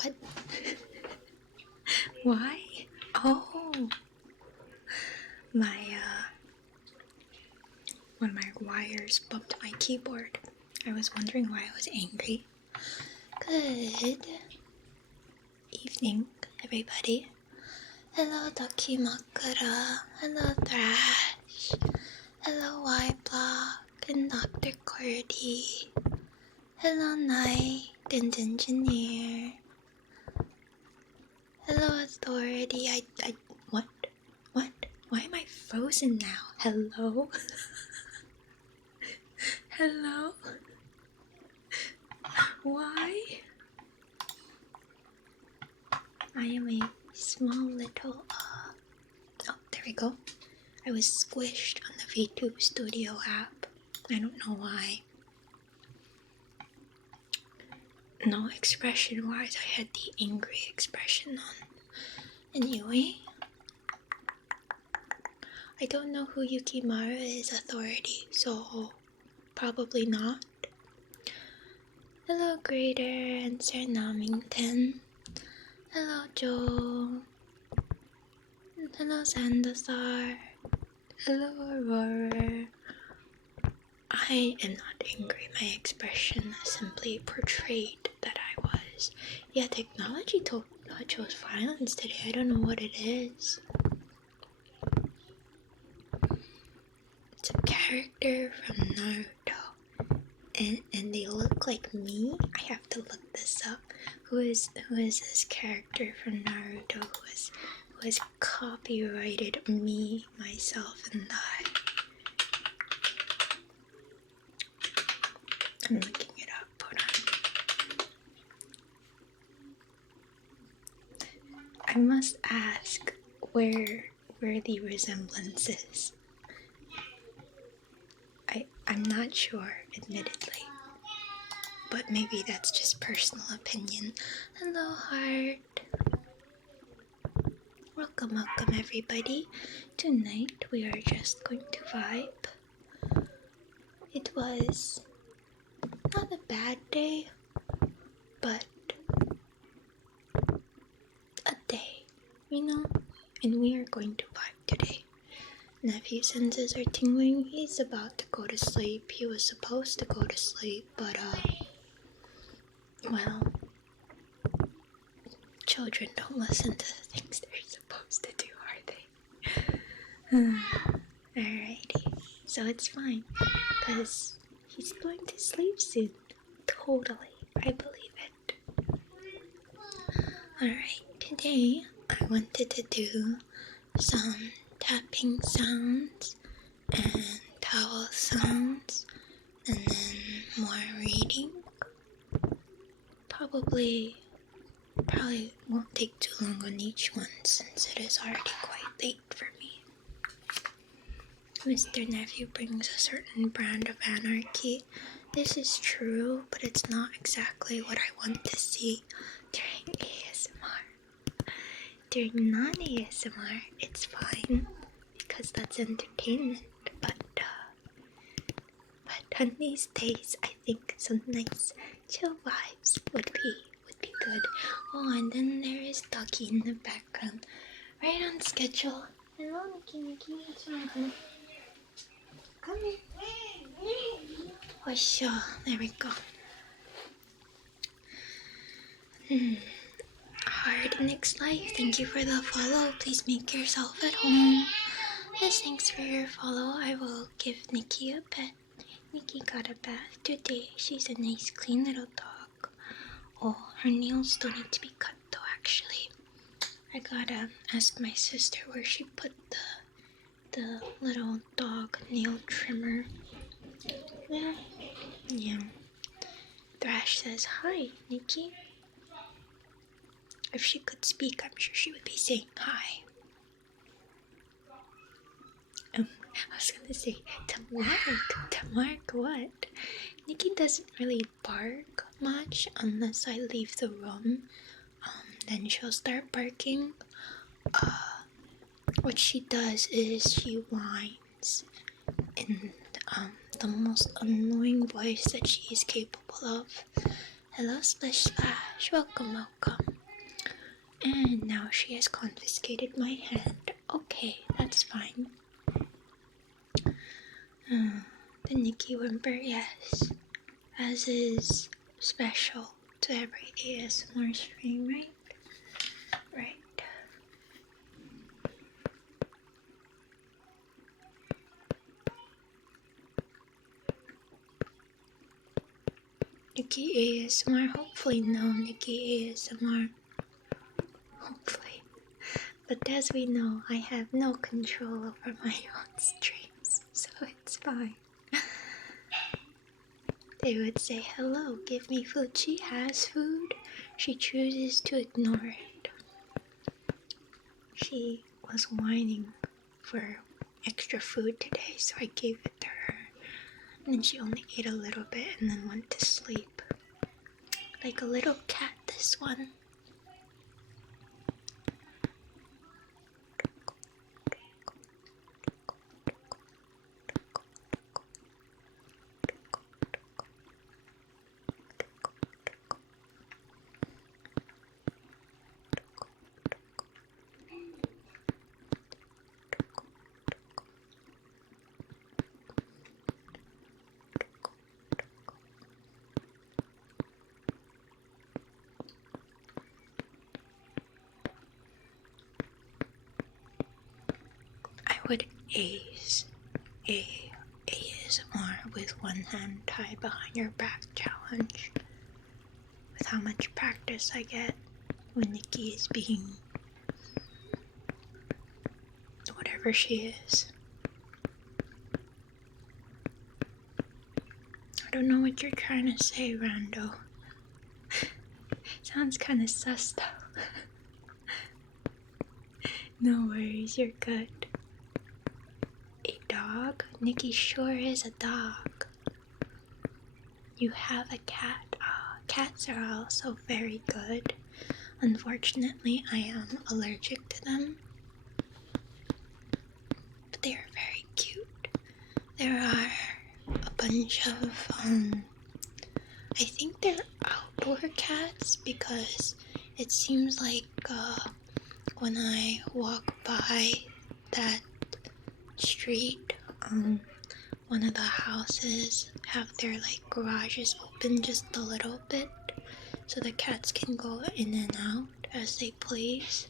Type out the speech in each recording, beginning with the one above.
What? Why? Oh, my one of my wires bumped my keyboard. I was wondering why I was angry. Good evening, everybody. Hello, Ducky Makura. Hello, Thrash. Hello, Y-Block and Dr. Cordy. Hello, Night and Engineer. Hello, Authority. What? Why am I frozen now? Hello? Hello? Why? I am a small little, oh, there we go. I was squished on the VTube Studio app. I don't know why. No expression wise, I had the angry expression on. Anyway, I don't know who Yukimaru is, Authority, so probably not. Hello, Grader and Sir Namington. Hello, Joe. Hello, Sandasar. Hello, Aurora. I am not angry. My expression simply portrayed that I was. Yeah, technology chose violence today. I don't know what it is. It's a character from Naruto. And they look like me. I have to look this up. Who is this character from Naruto who has copyrighted me, myself, and I? I'm looking it up. Hold on. I must ask where the resemblance is. I'm not sure, admittedly. But maybe that's just personal opinion. Hello, Heart. Welcome everybody. Tonight we are just going to vibe. It was not a bad day, but a day, and we are going to vibe today. Nephew's senses are tingling. He's about to go to sleep. He was supposed to go to sleep, but well, children don't listen to the things they're supposed to do, are they? Alrighty, so it's fine, because he's going to sleep soon. Totally, I believe it. Alright, today I wanted to do some tapping sounds and towel sounds, and then more reading. Probably won't take too long on each one since it is already quite late for me. Mr. Nephew brings a certain brand of anarchy. This is true, but it's not exactly what I want to see during ASMR. During non-ASMR, it's fine, because that's entertainment, but on these days, I think some nice chill vibes would be good. Oh, and then there is Ducky in the background, right on schedule. Hello, Nikki, it's my good. Come here. Oh, sure, there we go. Hard Nick's Life, thank you for the follow. Please make yourself at home. Yes, thanks for your follow. I will give Nikki a pet. Nikki got a bath today. She's a nice, clean little dog. Oh, her nails still need to be cut though, actually. I gotta ask my sister where she put the little dog nail trimmer. Yeah. Thrash says, hi, Nikki. If she could speak, I'm sure she would be saying hi. I was gonna say, to Mark what? Nikki doesn't really bark much unless I leave the room. Then she'll start barking. What she does is she whines in the most annoying voice that she is capable of. Hello, Splish Splash. Welcome, welcome. And now she has confiscated my hand. Okay, that's fine. The Nikki Whimper, yes. As is special to every ASMR stream, right? Right. Nikki ASMR, hopefully no Nikki ASMR. Hopefully. But as we know, I have no control over my own streams, so it's fine. They would say, hello, give me food. She has food. She chooses to ignore it. She was whining for extra food today, so I gave it to her. And then she only ate a little bit and then went to sleep. Like a little cat, this one. I would ace ASMR with one hand tied behind your back challenge. With how much practice I get when Nikki is being whatever she is. I don't know what you're trying to say, Rando. Sounds kind of sus though. No worries, you're good. A dog? Nikki sure is a dog. You have a cat. Cats are also very good. Unfortunately, I am allergic to them. But they are very cute. There are a bunch of, I think they're outdoor cats because it seems like when I walk by that street, one of the houses have their like garages open just a little bit so the cats can go in and out as they please.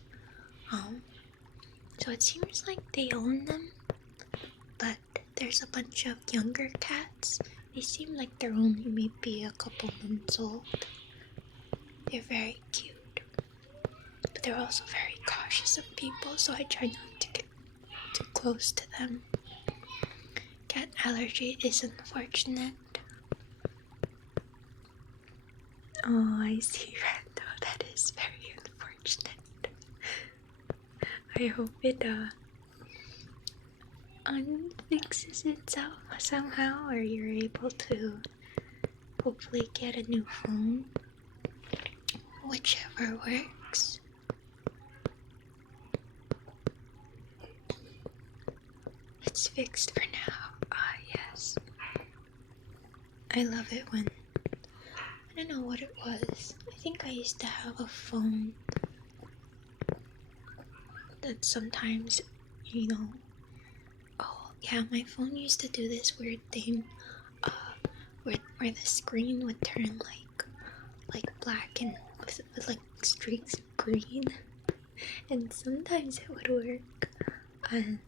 So it seems like they own them, but there's a bunch of younger cats. They seem like they're only maybe a couple months old. They're very cute, but they're also very cautious of people, so I try not to get too close to them. Cat allergy is unfortunate. Oh, I see, Rando. That is very unfortunate. I hope it unfixes itself somehow, or you're able to hopefully get a new phone. Whichever works. It's fixed for now. Ah, yes. I love it when... I don't know what it was. I think I used to have a phone that sometimes, Oh, yeah, my phone used to do this weird thing where the screen would turn like black and with like streaks of green. And sometimes it would work. And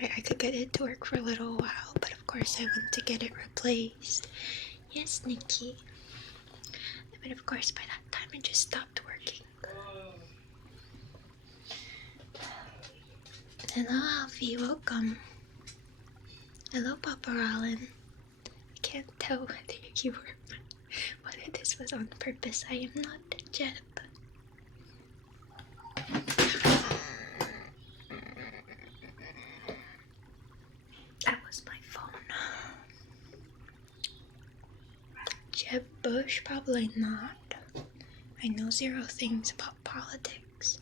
I could get it to work for a little while, but of course I want to get it replaced. Yes, Nikki. But of course by that time it just stopped working. Hello, Alfie. Welcome. Hello, Papa Rollin. I can't tell whether this was on purpose. I am not Jeb. That was my phone. Jeb Bush? Probably not. I know zero things about politics.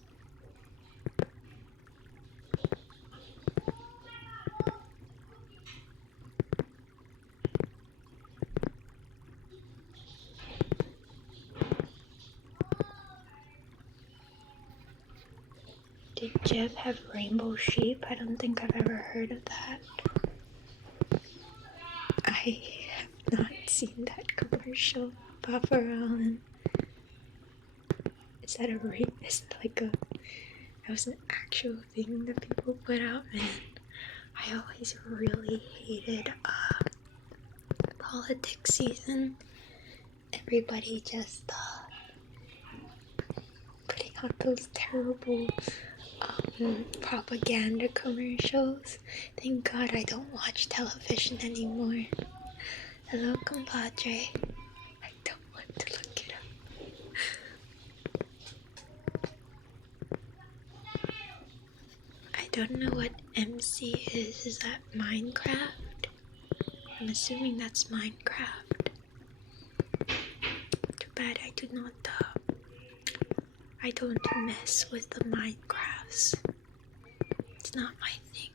Did Jeb have rainbow sheep? I don't think I've ever heard of that. I have not seen that commercial. Buffer Allen. Is that a rape? Is it like a... That was an actual thing that people put out, man. I always really hated politics season. Everybody just putting out those terrible propaganda commercials. Thank God I don't watch television anymore. Hello, compadre. I don't want to look it up. I don't know what MC is. Is that Minecraft? I'm assuming that's Minecraft. Too bad I do not, I don't mess with the Minecrafts. It's not my thing.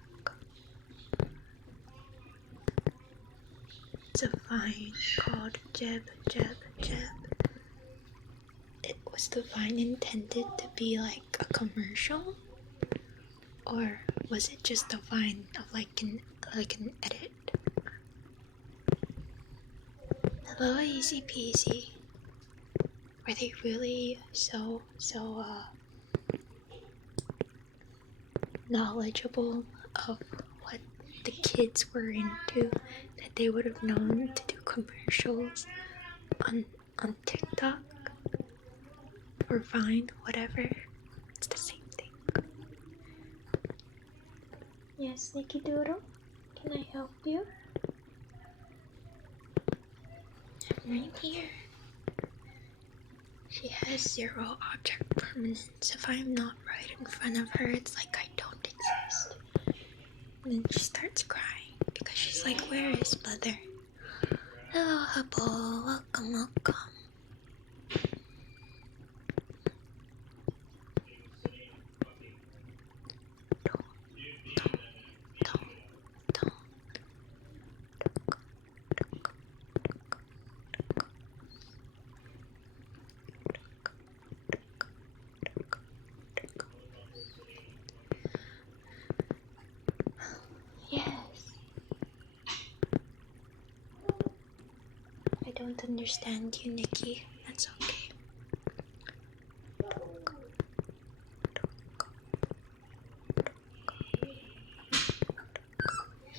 It's a vine called Jeb. Was the vine intended to be like a commercial? Or was it just a vine of like an edit? Hello, easy peasy. Are they really so knowledgeable of what the kids were into that they would have known to do commercials on TikTok or Vine, whatever? It's the same thing. Yes, Nikki Doodle, can I help you? I'm right here. She has zero object permanence. If I'm not right in front of her, it's like I don't exist. And then she starts crying because she's like, where is Mother? Hello, Hubble. Welcome. Yes. I don't understand you, Nikki. That's okay.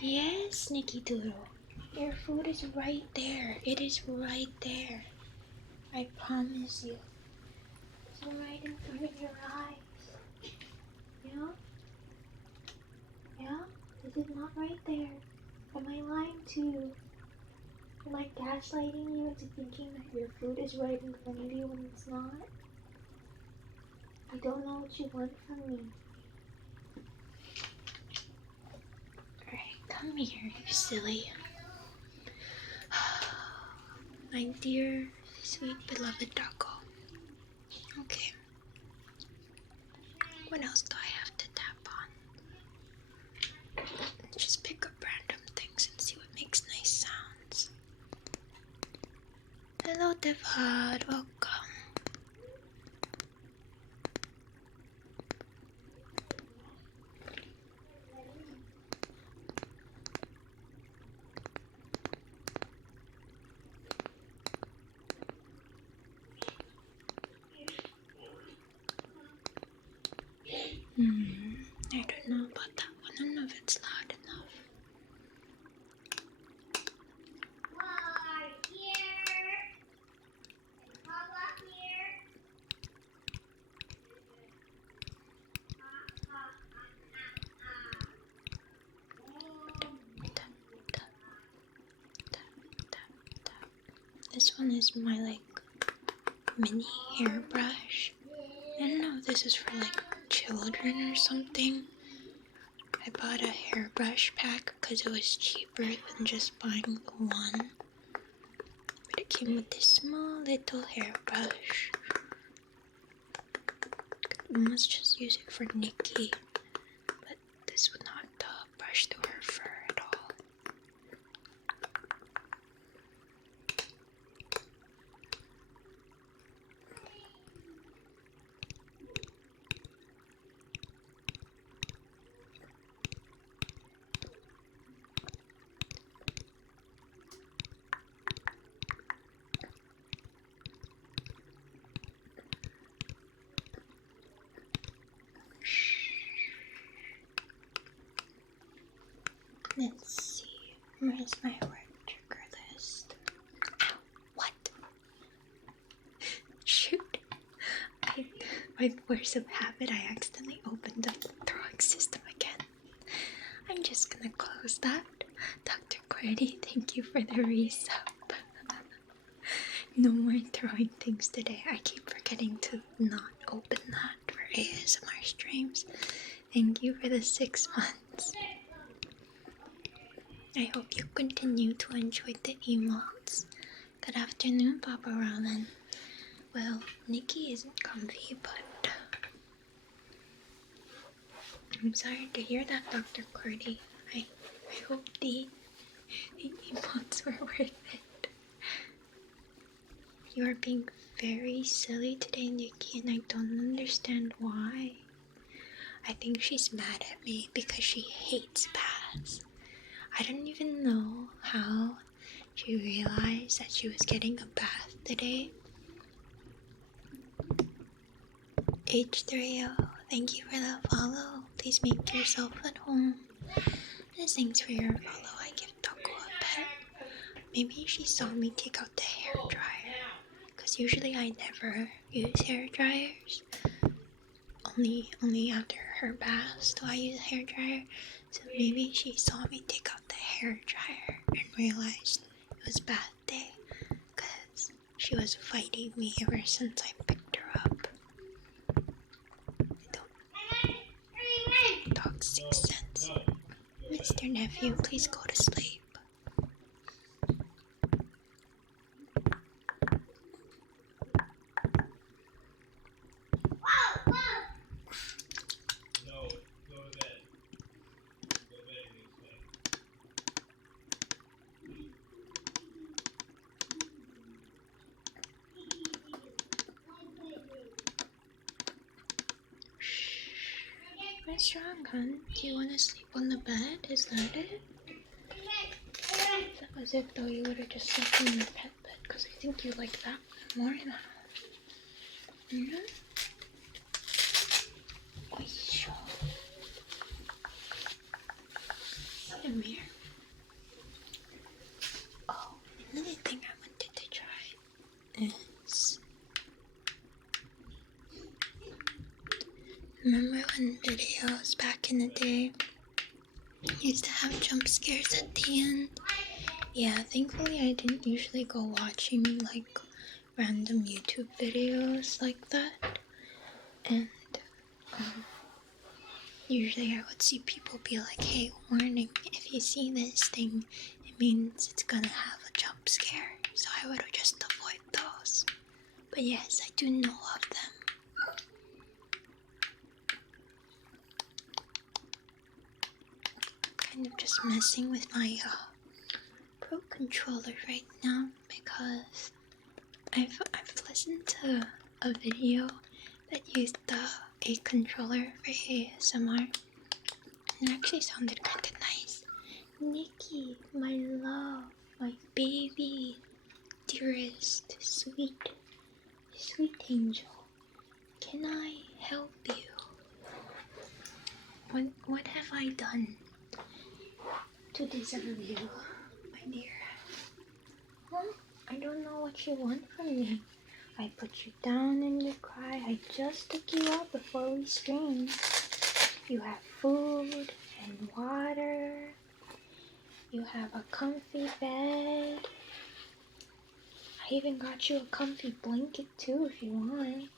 Yes, Nikki Doodle. Your food is right there. It is right there. I promise you. It's right in front of your eyes. Yeah? Yeah? Is it not right there? Am I lying to you? Am I gaslighting you into thinking that your food is right in front of you when it's not? I don't know what you want from me. Alright, come here, you silly. My dear, sweet, beloved doggo. Okay. What else do I have to tap on? Just pick up random things and see what makes nice sounds. Hello, Devad. Welcome. I don't know about that one. I don't know if it's loud enough. This one is my mini hairbrush. I don't know if this is for children or something. I bought a hairbrush pack because it was cheaper than just buying the one. But it came with this small little hairbrush. I must just use it for Nikki. But this would not brush through her fur at all. Let's see. Where's my word trigger list? Ow, what? Shoot. By force of habit, I accidentally opened up the throwing system again. I'm just gonna close that. Dr. Qwerty, thank you for the resub. No more throwing things today. I keep forgetting to not open that for ASMR streams. Thank you for the 6 months. I hope you continue to enjoy the emotes. Good afternoon, Papa Ramen. Well, Nikki isn't comfy, but I'm sorry to hear that, Dr. Qwerty. I hope the emotes were worth it. You are being very silly today, Nikki, and I don't understand why. I think she's mad at me because she hates baths. I don't even know how she realized that she was getting a bath today. H3O, thank you for the follow. Please make yourself at home. And thanks for your follow. I give Toko a pet. Maybe she saw me take out the hair dryer, because usually I never use hair dryers. Only after her bath do I use a hair dryer. So maybe she saw me take out the hair dryer and realized it was bath day, because she was fighting me ever since I picked her up. Dog 6 cents. Mr. Nephew, please go to sleep. What's wrong, hon? Do you want to sleep on the bed? Is that it? That was it, though. You would have just slept in your pet bed, because I think you like that more now. Come here. Oh, another thing I wanted to try is... Remember when videos back in the day used to have jump scares at the end? Yeah, thankfully I didn't usually go watching like random YouTube videos like that. And usually I would see people be like, hey, warning, if you see this thing, it means it's gonna have a jump scare. So I would just avoid those. But yes, I do know of them. Kind of just messing with my Pro Controller right now because I've listened to a video that used a controller for ASMR, and it actually sounded kind of nice. Nikki, my love, my baby, dearest, sweet angel, can I help you? What have I done to deserve you, my dear? Huh? I don't know what you want from me. I put you down and you cry. I just took you out before we screamed. You have food and water. You have a comfy bed. I even got you a comfy blanket too if you want.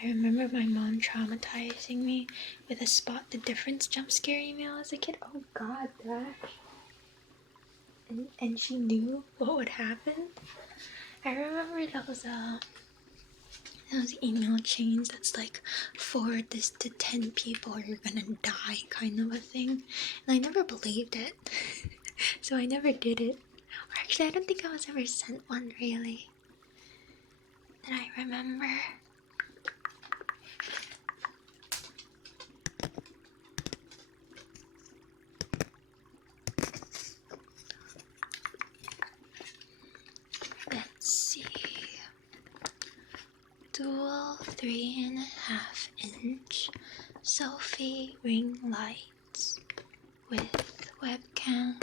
I remember my mom traumatizing me with a Spot the Difference jump scare email as a kid. Oh god, Dash. And she knew what would happen. I remember those email chains that's like, forward this to 10 people or you're gonna die kind of a thing. And I never believed it. So I never did it. Or actually, I don't think I was ever sent one really. And I remember let's see, dual 3.5 inch selfie ring lights with webcam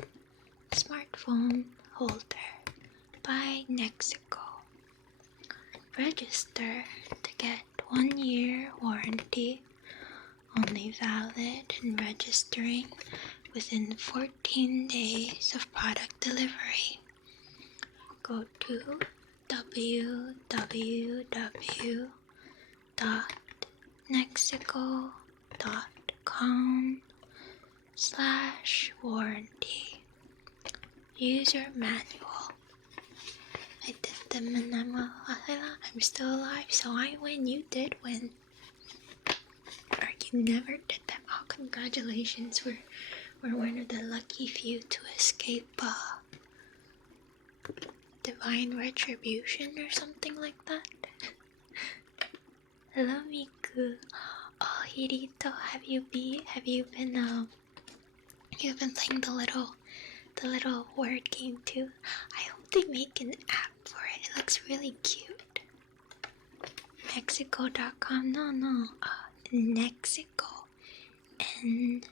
smartphone holder by Nexico. Register to get 1 year warranty, only valid and registering within 14 days of product delivery. Go to www.nexico.com/warranty. User manual. I did them and I'm still alive, so I win, you did win. Or you never did them. Oh, congratulations, we're one of the lucky few to escape divine retribution or something like that. Hello Miku. Oh Hirito, have you been you've been playing the little word game too? I hope they make an app for it. It looks really cute. Nexico.com. No. Nexico. Nexigo.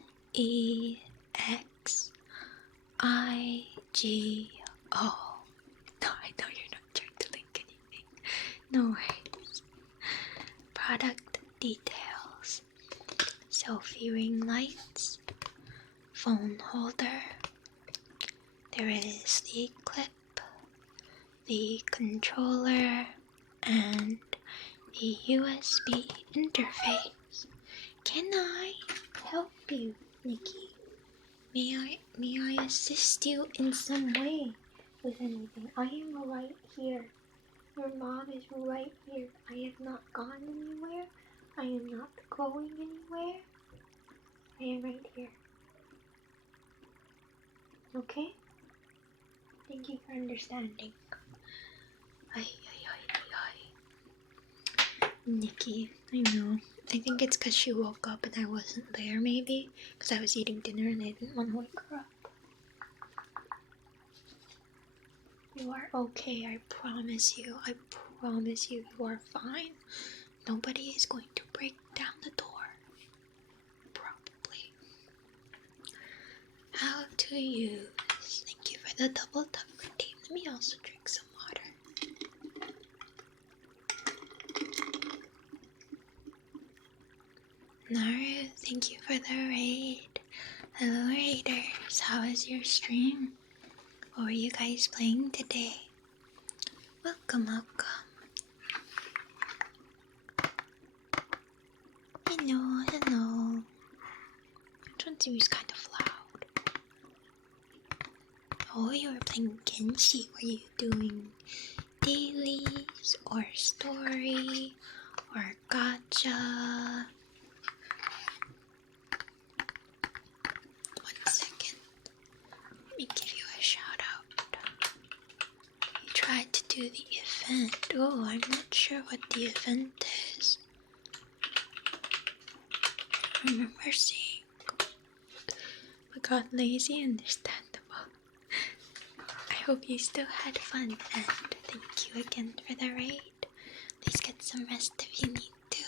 No, I know you're not trying to link anything. No worries. Product details. Selfie ring lights. Phone holder. There is the clip, the controller, and the USB interface. Can I help you, Nikki? May I assist you in some way with anything? I am right here. Your mom is right here. I have not gone anywhere. I am not going anywhere. I am right here. Okay? Thank you for understanding. Nikki, I know. I think it's because she woke up and I wasn't there, maybe. Because I was eating dinner and I didn't want to wake her up. You are okay, I promise you. I promise you, you are fine. Nobody is going to break down the door. Probably. How to use. Thank you for the double tucker team. Let me also drink some water. Naru, thank you for the raid. Hello raiders, how was your stream? What were you guys playing today? Welcome. Hello. Chunsu's kind of loud. Oh, you were playing Genshi. Were you doing dailies or story or gacha? 1 second. Let me give you a shout out. You tried to do the event. Oh, I'm not sure what the event is. I remember seeing. We got lazy, understandable. I hope you still had fun, and thank you again for the raid. Please get some rest if you need to.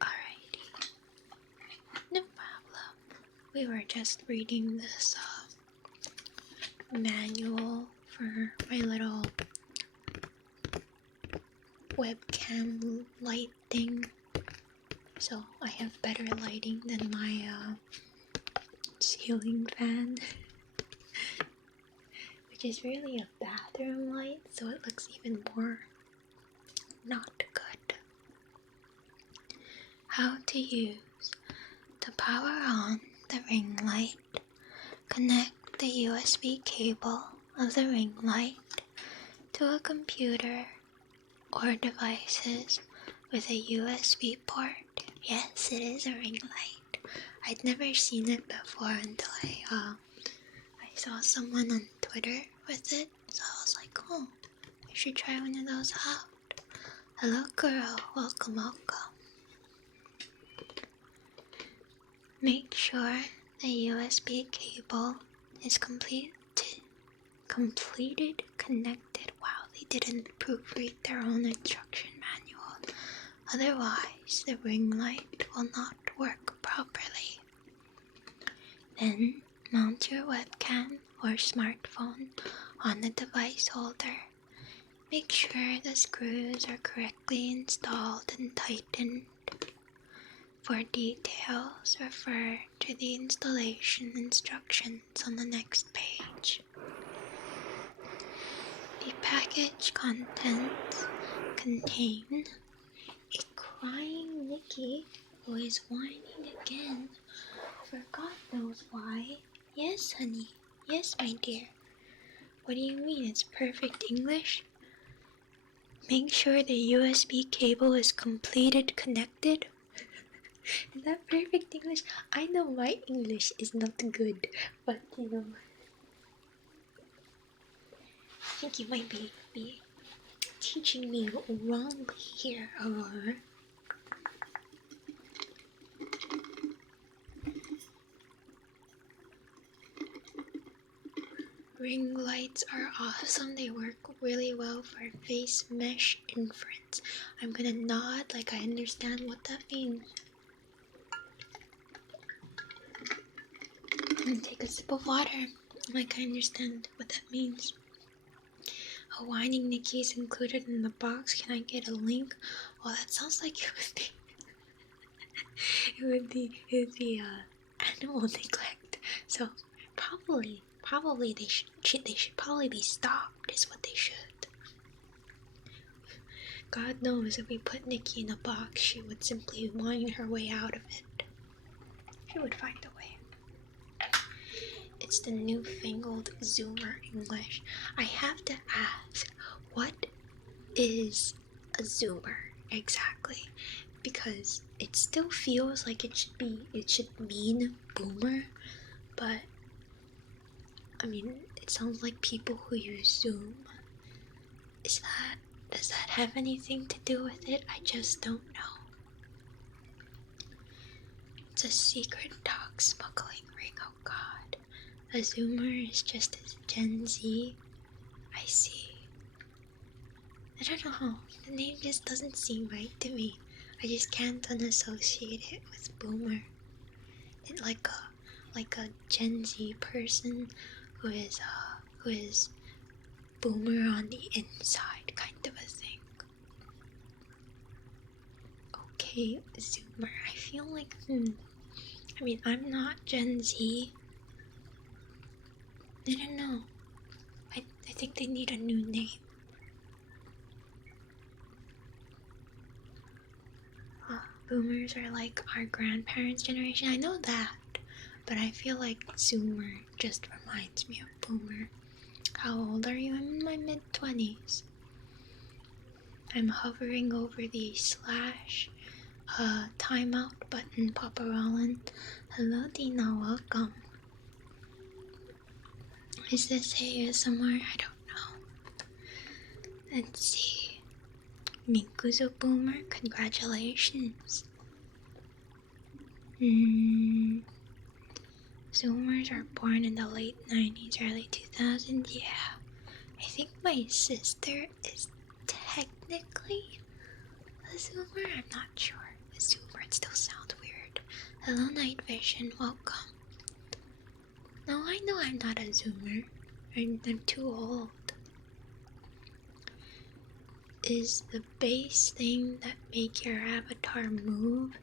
Alrighty. No problem. We were just reading this manual for my little webcam light thing. So I have better lighting than my ceiling fan. Which is really a bathroom light, so it looks even more not good. How to use. To power on the ring light, connect the USB cable of the ring light to a computer or devices with a USB port. Yes, it is a ring light. I'd never seen it before until I saw someone on Twitter with it, so I was like, oh, I should try one of those out. Hello girl, welcome. Make sure the USB cable is completed connected. Wow, they didn't proofread their own instruction manual. Otherwise, the ring light will not work properly. Then, mount your webcam or smartphone on the device holder. Make sure the screws are correctly installed and tightened. For details, refer to the installation instructions on the next page. The package contents contain a crying Nikki who is whining again for God knows why. Yes, honey. Yes, my dear. What do you mean it's perfect English? Make sure the USB cable is completed connected. Is that perfect English? I know my English is not good, but I think you might be teaching me wrongly here, Aurora. Ring lights are awesome. They work really well for face mesh inference. I'm gonna nod like I understand what that means. I'm gonna take a sip of water like I understand what that means. A whining Nikki is included in the box. Can I get a link? Well, that sounds like it would be animal neglect. So probably they should probably be stopped. Is what they should. God knows if we put Nikki in a box, she would simply whine her way out of it. She would find a way. It's the newfangled Zoomer English. I have to ask, what is a Zoomer exactly? Because it still feels like it should mean boomer, but I mean, it sounds like people who use Zoom. Does that have anything to do with it? I just don't know. It's a secret dog smuggling ring, oh god. A Zoomer is just as Gen Z. I see. I don't know, the name just doesn't seem right to me. I just can't unassociate it with boomer. It's like a Gen Z person who is boomer on the inside kind of a thing. Okay, Zoomer. I feel like I mean, I'm not Gen Z. I don't know. I think they need a new name. Boomers are like our grandparents' generation. I know that, but I feel like Zoomer just reminds me of Boomer. How old are you? I'm in my mid-20s. I'm hovering over the slash timeout button, Papa Rollin. Hello, Dina. Welcome. Is this ASMR? I don't know. Let's see. Mikuzo Boomer, congratulations. Zoomers are born in the late 90s, early 2000s. Yeah. I think my sister is technically a Zoomer. I'm not sure. A Zoomer, it still sounds weird. Hello, Night Vision. Welcome. No, I know I'm not a Zoomer. I'm too old. Is the base thing that make your avatar move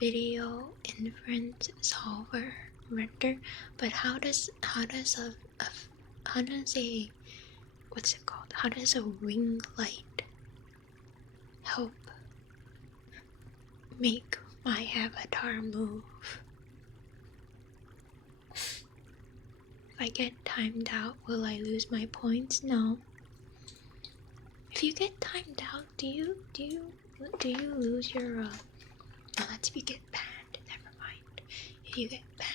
video inference solver render? But how does a what's it called? How does a ring light help make my avatar move? If I get timed out, will I lose my points? No. If you get timed out, do you lose your oh, that's if you get banned. Never mind. If you get banned,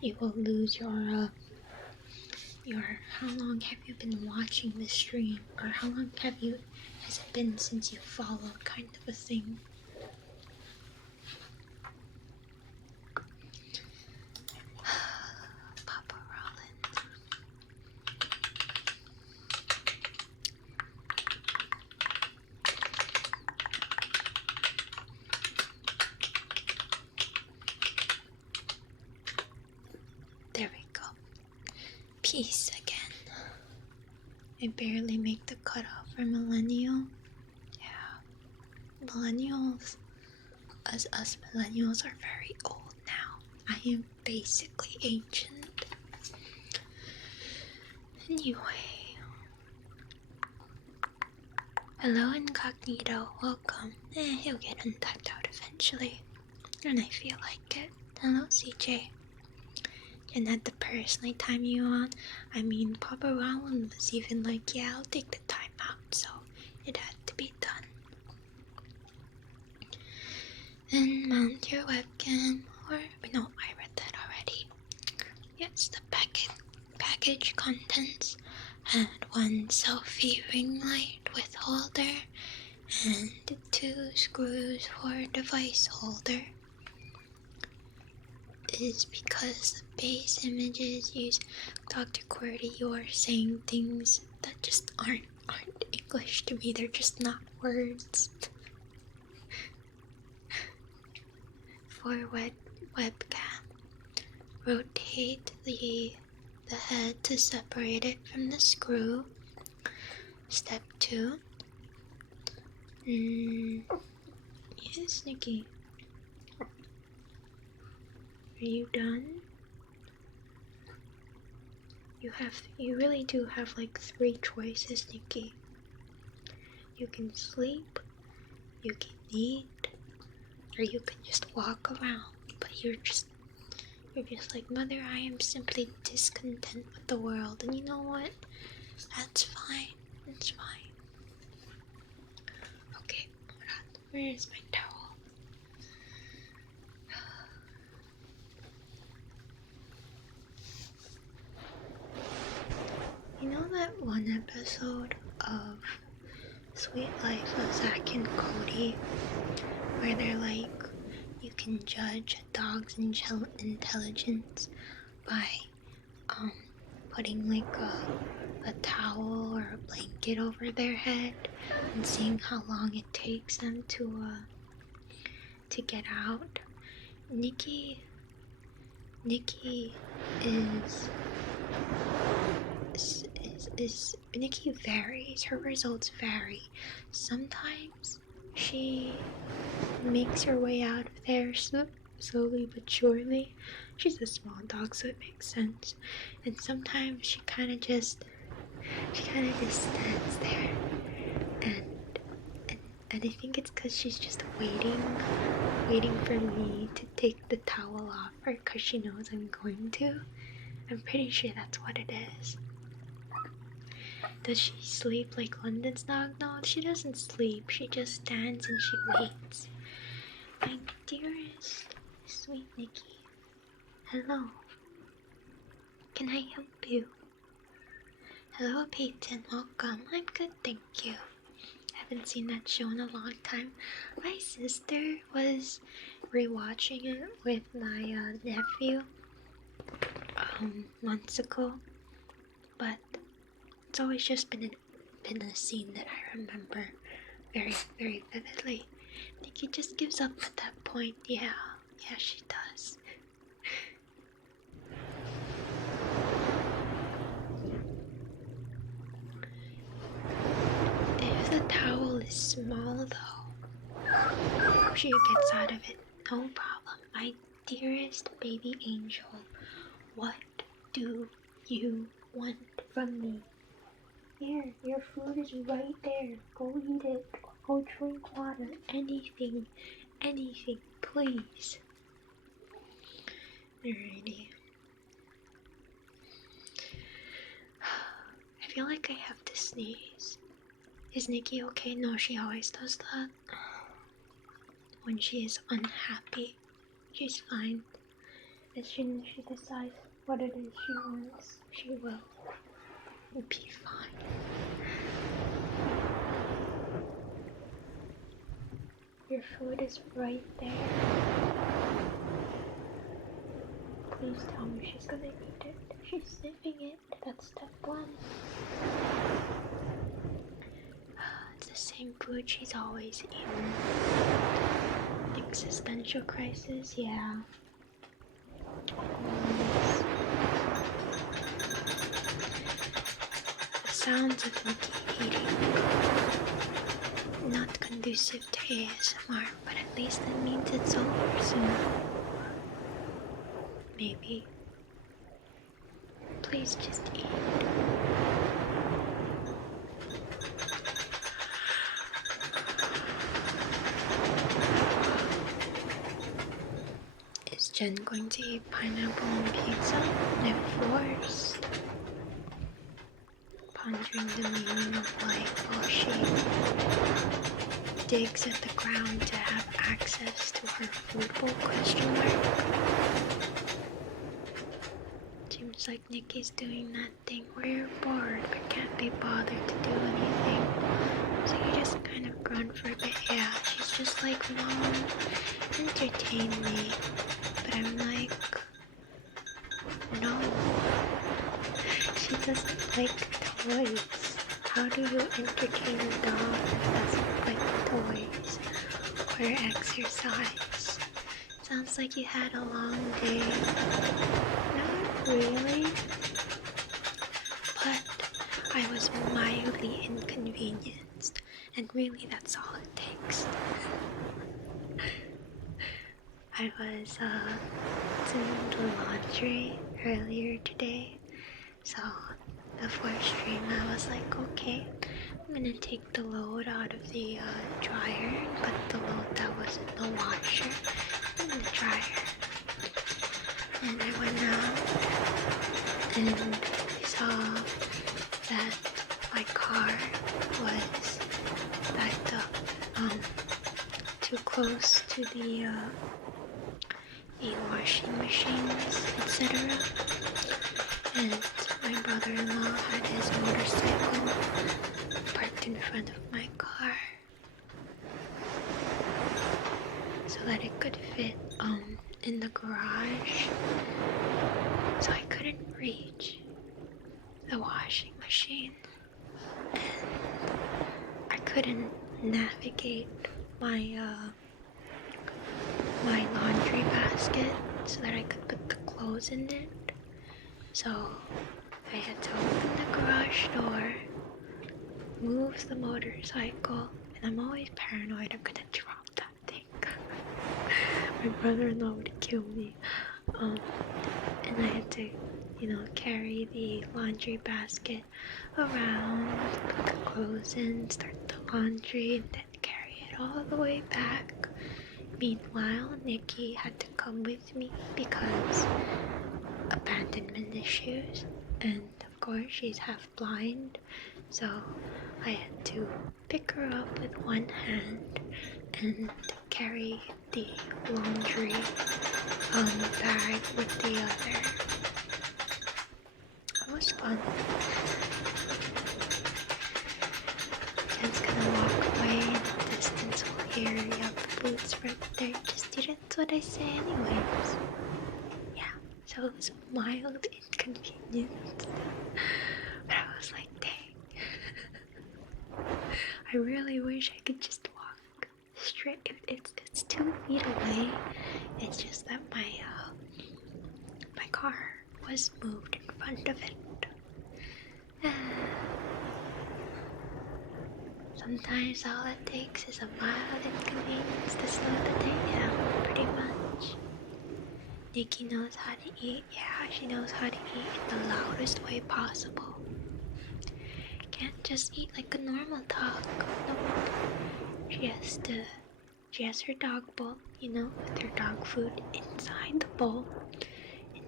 you will lose your how long have you been watching this stream, or how long has it been since you followed, kind of a thing. Papa Rollins. Peace again. I barely make the cutoff for millennial. Yeah. Millennials, us millennials are very old now. I am basically ancient. Anyway. Hello incognito, welcome. He'll get untyped out eventually. And I feel like it. Hello CJ. And had to personally time you on. I mean, Papa Rowan was even like, yeah, I'll take the time out, so it had to be done. Then mount your webcam, or no, I read that already. Yes, the package contents had one selfie ring light with holder and 2 screws for device holder. Is because the base images use Dr. QWERTY, you are saying things that just aren't English to me. They're just not words. For webcam, rotate the head to separate it from the screw. Step 2. Yes, Nikki. Are you done? You really do have like 3 choices, Nikki. You can sleep, you can eat, or you can just walk around. But you're just like, Mother, I am simply discontent with the world. And you know what? That's fine. It's fine. Okay, hold on. Where is my towel? You know that one episode of Sweet Life of Zack and Cody where they're like, you can judge a dog's intelligence by putting like a towel or a blanket over their head and seeing how long it takes them to get out. Nikki Nikki varies. Her results vary. Sometimes she makes her way out of there slowly but surely. She's a small dog, so it makes sense. And sometimes she kind of just stands there, and I think it's because she's just waiting for me to take the towel off her, because she knows I'm going to. I'm pretty sure that's what it is. Does she sleep like London's dog? No, she doesn't sleep. She just stands and she waits. My dearest, sweet Nikki. Hello. Can I help you? Hello, Peyton. Welcome. I'm good, thank you. Haven't seen that show in a long time. My sister was rewatching it with my nephew months ago, but it's always just been a scene that I remember very, very vividly. Nikki just gives up at that point. Yeah, she does. If the towel is small though, she gets out of it, no problem. My dearest baby angel, what do you want from me? Here, your food is right there. Go eat it, or go drink water. Anything, please. Alrighty. I feel like I have to sneeze. Is Nikki okay? No, she always does that. When she is unhappy, she's fine. As soon as she decides what it is she wants, she will be fine. Your food is right there. Please tell me she's gonna eat it. She's sniffing it. That's step 1. It's the same food she's always eaten. Existential crisis, yeah. sounds of Nikki eating. Not conducive to ASMR, but at least that means it's over soon. Maybe. Please just eat. Is Jen going to eat pineapple on pizza? If forced. Pondering the meaning of life while she digs at the ground to have access to her food bowl ? Seems like Nikki's doing that thing where you're bored but can't be bothered to do anything. So you just kind of grunt for a bit. Yeah, she's just like, Mom, entertain me. But I'm like, no. She doesn't like toys. How do you entertain a dog that doesn't like toys or exercise? Sounds like you had a long day. Not really. But I was mildly inconvenienced, and really that's all it takes. I was doing the laundry earlier today, so before stream I was like, okay, I'm gonna take the load out of the dryer and put the load that was in the washer in the dryer. And I went out and saw that my car was backed up too close to the washing machines, etc. And my brother-in-law had his motorcycle parked in front of my car so that it could fit in the garage. So I couldn't reach the washing machine, and I couldn't navigate my my laundry basket so that I could put the clothes in it. So I had to open the garage door, move the motorcycle, and I'm always paranoid I'm gonna drop that thing. My brother-in-law would kill me. And I had to, carry the laundry basket around, put the clothes in, start the laundry, and then carry it all the way back. Meanwhile, Nikki had to come with me because abandonment issues, and of course she's half blind, so I had to pick her up with one hand and carry the laundry bag with the other. It was fun. Jen's gonna walk away in the distance. We'll hear Yup Boots right there. Just that's what I say anyways. Yeah, so it was a mild inconvenience. But I was like, dang. I really wish I could just walk straight. It's 2 feet away. It's just that my car was moved in front of it. Sometimes all it takes is a mild inconvenience to slow the day down, pretty much. Nikki knows how to eat. Yeah, she knows how to eat in the loudest way possible. Can't just eat like a normal dog. No. She has her dog bowl, with her dog food inside the bowl.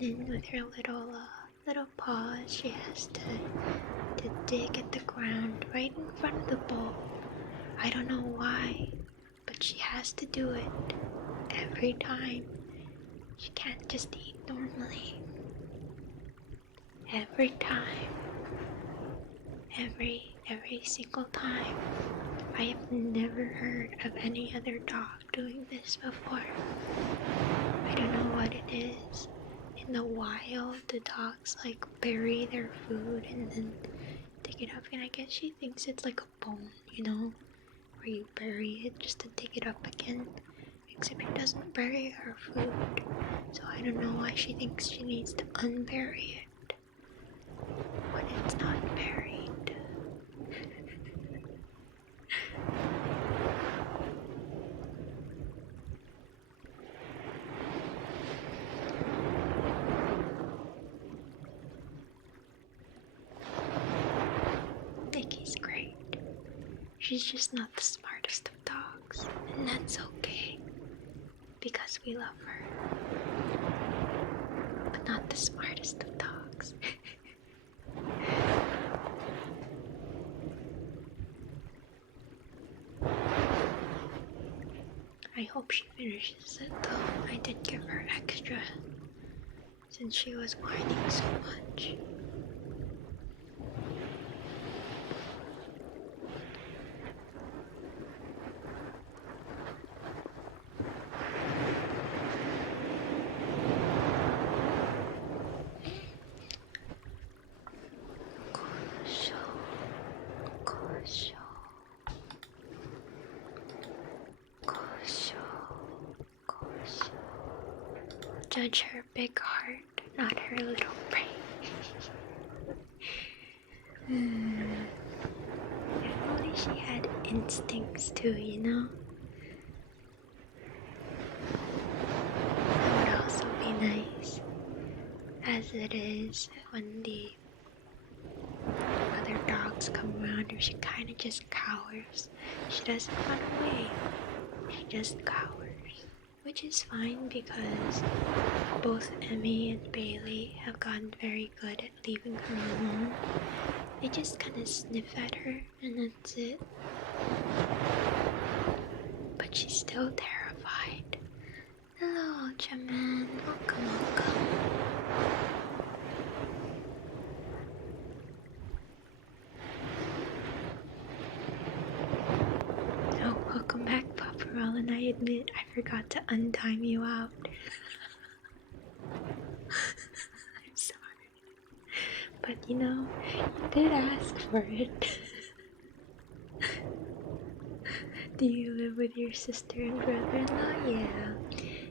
And then with her little paws, she has to dig at the ground right in front of the bowl. I don't know why, but she has to do it every time. She can't just eat normally. Every time. Every single time. I have never heard of any other dog doing this before. I don't know what it is. In the wild, the dogs bury their food and then dig it up, and I guess she thinks it's like a bone, where you bury it just to dig it up again. Except she doesn't bury her food, so I don't know why she thinks she needs to unbury it when it's not buried. She's just not the smartest of dogs, and that's okay, because we love her. But not the smartest of dogs. I hope she finishes it though. I did give her extra since she was whining so much. Judge her big heart, not her little brain. If only she had instincts too, you know? That would also be nice. As it is, when the other dogs come around her, she kind of just cowers. She doesn't run away. She just cowers. Which is fine because both Emmy and Bailey have gotten very good at leaving her alone. They just kind of sniff at her and that's it. But she's still terrified. Hello, Ultraman. Welcome, welcome. Oh, welcome back, Paparel, and I admit I forgot to untime you out. I'm sorry. But you know, you did ask for it. Do you live with your sister and brother-in-law? Yeah.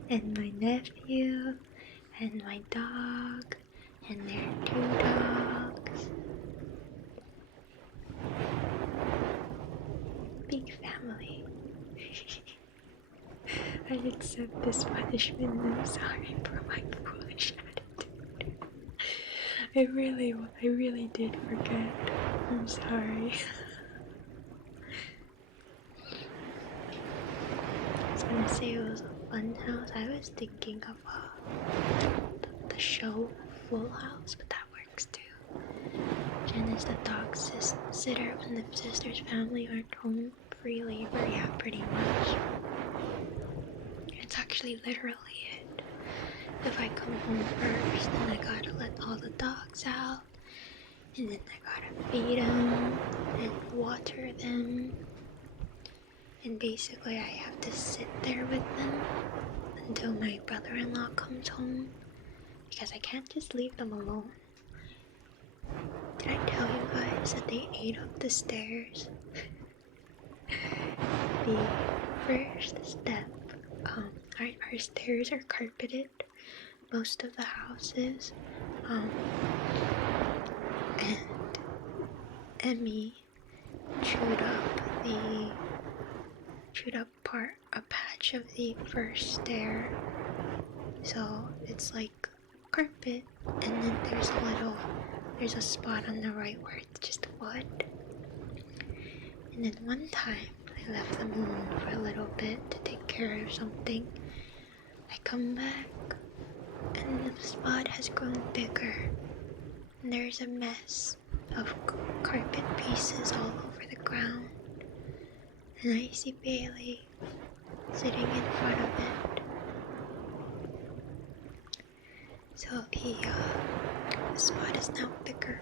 And my nephew, and my dog, and their 2 dogs. Big family. I accept this punishment and I'm sorry for my foolish attitude. I really did forget. I'm sorry. I was gonna say it was a fun house. I was thinking of the show Full House, but that works too. Jen is the dog sitter when the sister's family aren't home. Free labor, yeah, pretty much. It's actually literally it. If I come home first, then I gotta let all the dogs out, and then I gotta feed them and water them, and basically I have to sit there with them until my brother-in-law comes home, because I can't just leave them alone. Did I tell you guys that they ate up the stairs? The first step, our stairs are carpeted, most of the houses, and Emmy chewed up a patch of the first stair, so it's like carpet, and then there's a spot on the right where it's just wood. And then one time I left them alone for a little bit to take care of something. I come back and the spot has grown bigger, and there's a mess of carpet pieces all over the ground, and I see Bailey sitting in front of it. So the spot is now bigger.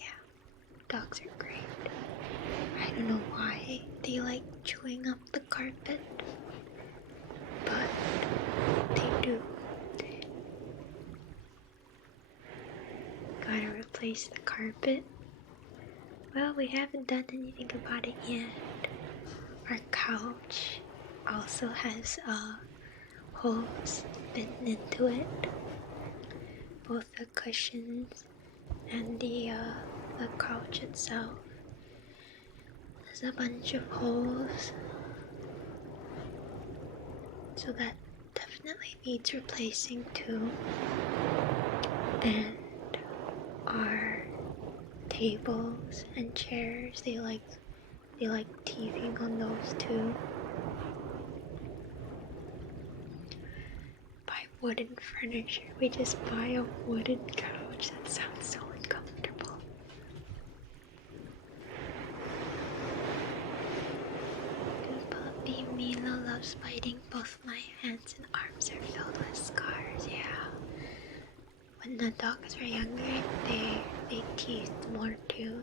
Yeah, dogs are great. I don't know why they like chewing up the carpet, but they do. Gotta replace the carpet. Well, we haven't done anything about it yet. Our couch also has holes bitten into it. Both the cushions and the couch itself. There's a bunch of holes. So that definitely needs replacing too. And our tables and chairs. They like teething on those too. Buy wooden furniture. We just buy a wooden couch. That sounds so uncomfortable. Puppy Mila loves biting. Both my hands and arms are filled with scars. Yeah. When the dogs were younger, they teethed more too.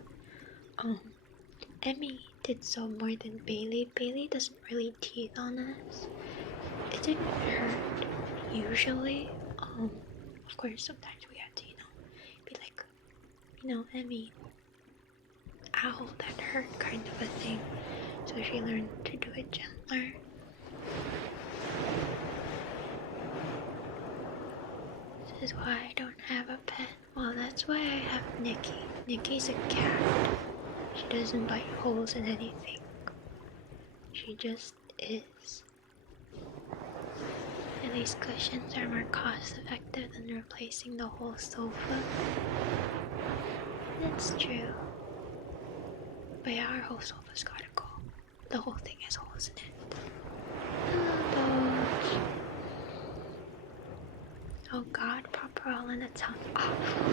Emmy did so more than Bailey. Bailey doesn't really teeth on us. It didn't hurt usually. Of course, sometimes we have to, be like, Emmy, ow, that hurt, kind of a thing. So she learned to do it gentler. This is why I don't have a pet. Well, that's why I have Nikki. Nikki's a cat. She doesn't bite holes in anything. She just is. And these cushions are more cost effective than replacing the whole sofa. That's true. But yeah, our whole sofa's gotta go. The whole thing has holes in it. Hello, dogs. Oh god, Papa Roland, that sounds awful.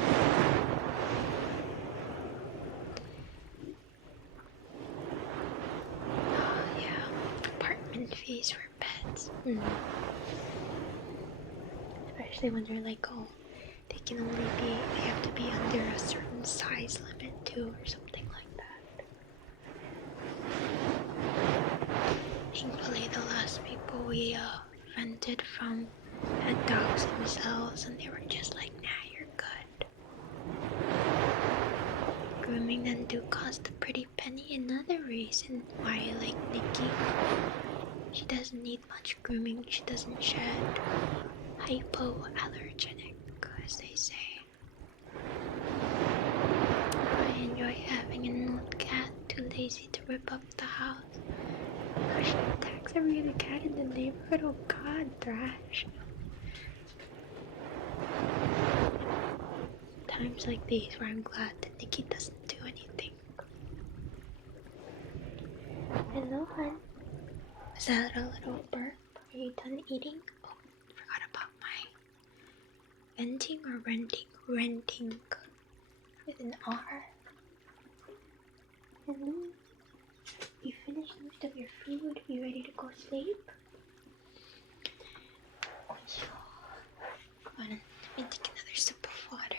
Oh yeah, apartment fees for pets. Especially when they're like, oh, they have to be under a certain size limit too, or something like that. Thankfully, the last people we rented from had dogs themselves, and they were just like, nah, you're good. Grooming them do cost a pretty penny. Another reason why I like Nikki. She doesn't need much grooming. She doesn't shed. Hypoallergenic, as they say. I enjoy having an old cat, too lazy to rip up the house. She attacks every other cat in the neighborhood. Oh god, Thrash. Times like these where I'm glad that Nikki doesn't do anything. Hello, hon. Was that a little burp? Are you done eating? Oh, forgot about my venting or renting? Renting with an R. Hello. You finished most of your food. You ready to go sleep? Come on, let me take another sip of water.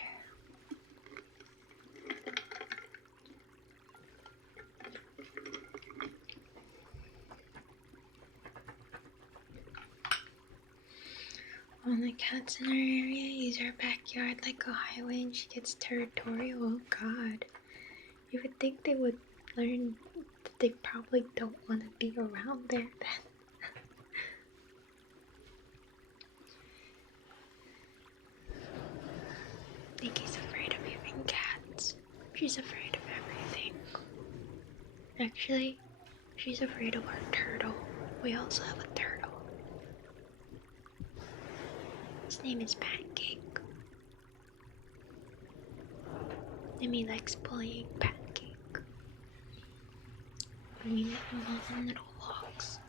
When the cats in our area use our backyard like a highway and she gets territorial, oh god. You would think they would learn that they probably don't want to be around there then. Nikki's afraid of even cats. She's afraid of everything. Actually, she's afraid of our turtle. We also have a turtle. His name is Pancake. Nimmy likes bullying Pancake. And we let him on little walks.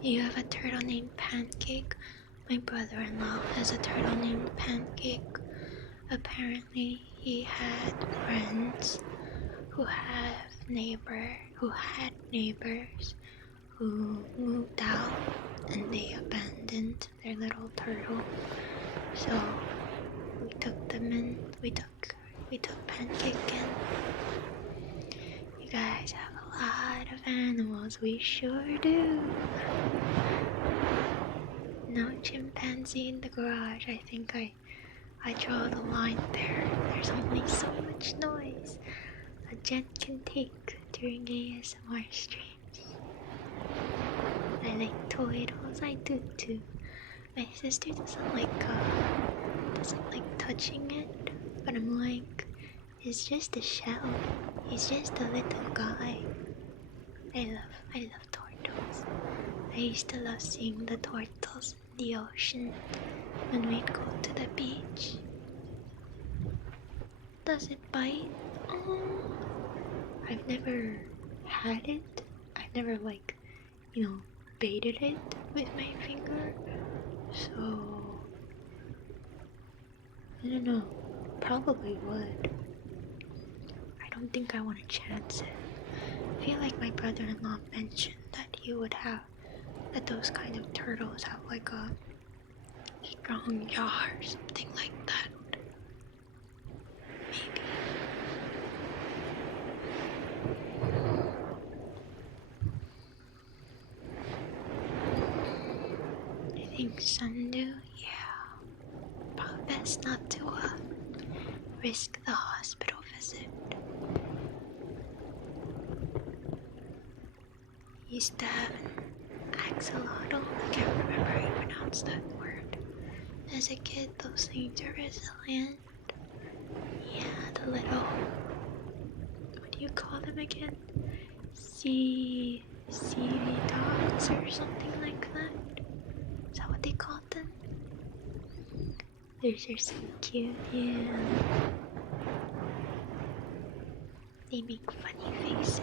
You have a turtle named Pancake? My brother-in-law has a turtle named Pancake. Apparently, he had friends who had neighbors who moved out and they abandoned their little turtle. So we took them in. We took Pancake in. You guys have a lot of animals. We sure do. No chimpanzee in the garage. I think I draw the line there. There's only so much noise a gent can take during ASMR streams. I like toidles, I do too. My sister doesn't like touching it, but I'm like, it's just a shell. He's just a little guy. I love turtles. I used to love seeing the turtles in the ocean when we'd go to the beach. Does it bite? I've never had it. I've never baited it with my finger. So I don't know. Probably would. I don't think I want to chance it. I feel like my brother-in-law mentioned that that those kind of turtles have like a strong jaw or something like that. Maybe. I think some do, yeah. Probably best not to risk the hospital visit. Used to have an axolotl. I can't remember how you pronounce that word. As a kid, those things are resilient. Yeah, the little, what do you call them again? Seaweed dogs or something like that. Is that what they called them? Those are so cute, yeah. They make funny faces.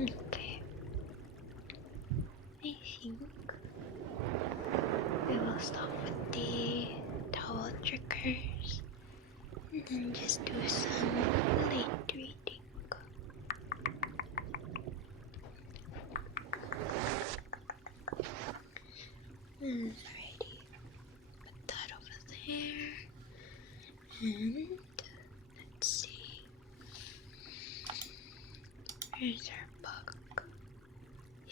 Okay. I think we will stop with the towel triggers and then just do some late reading. Alrighty, put that over there, and let's see, here's our book.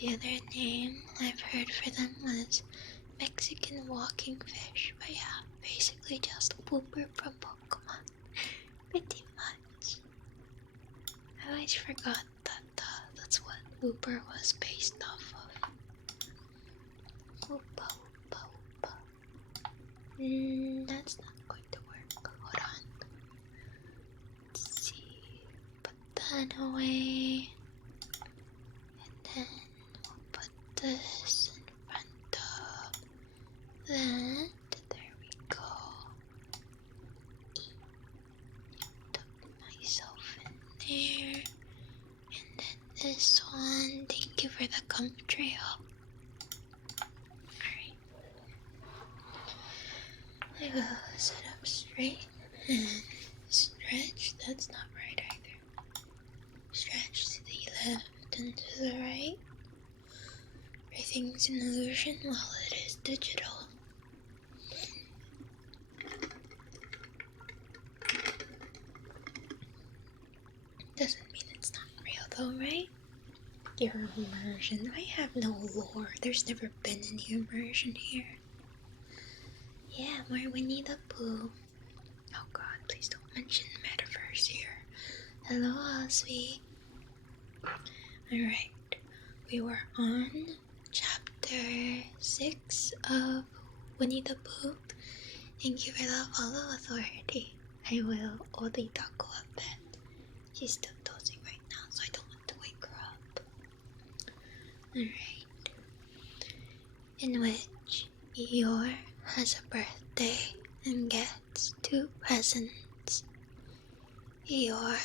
The other name I've heard for them was Mexican walking fish, but yeah, basically just Wooper from Pokemon, pretty much. I always forgot that that's what Wooper was based off of. Woopa, woopa, woopa. That's not going to work. Hold on. Let's see. Put that away. And then we'll put this in front of that. There we go. Tuck myself in there. And then this one. Thank you for the gum trail. Alright. I will sit up straight and stretch. That's not right either. Stretch to the left and to the right. Everything's an illusion while it is digital. Doesn't mean it's not real though, right? Your immersion. I have no lore. There's never been any immersion here. Yeah, more Winnie the Pooh. Oh god, please don't mention the metaverse here. Hello, Osby. Alright, we were on chapter 6 of Winnie the Pooh. Thank you for the follow, Authority. I will only taco a bit. She's still dozing right now, so I don't want to wake her up. Alright. In which Eeyore has a birthday and gets 2 presents. Eeyore,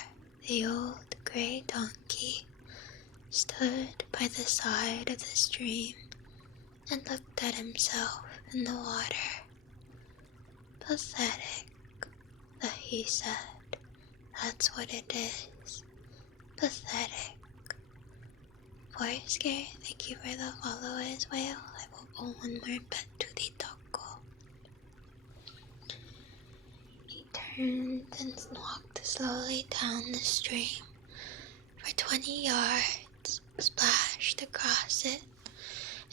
the old grey donkey, stood by the side of the stream and looked at himself in the water. Pathetic, that he said. That's what it is. Pathetic. Voice Scare, thank you for the follow as well. I will go one more bit to the taco. He turned and walked slowly down the stream for 20 yards, splashed across it,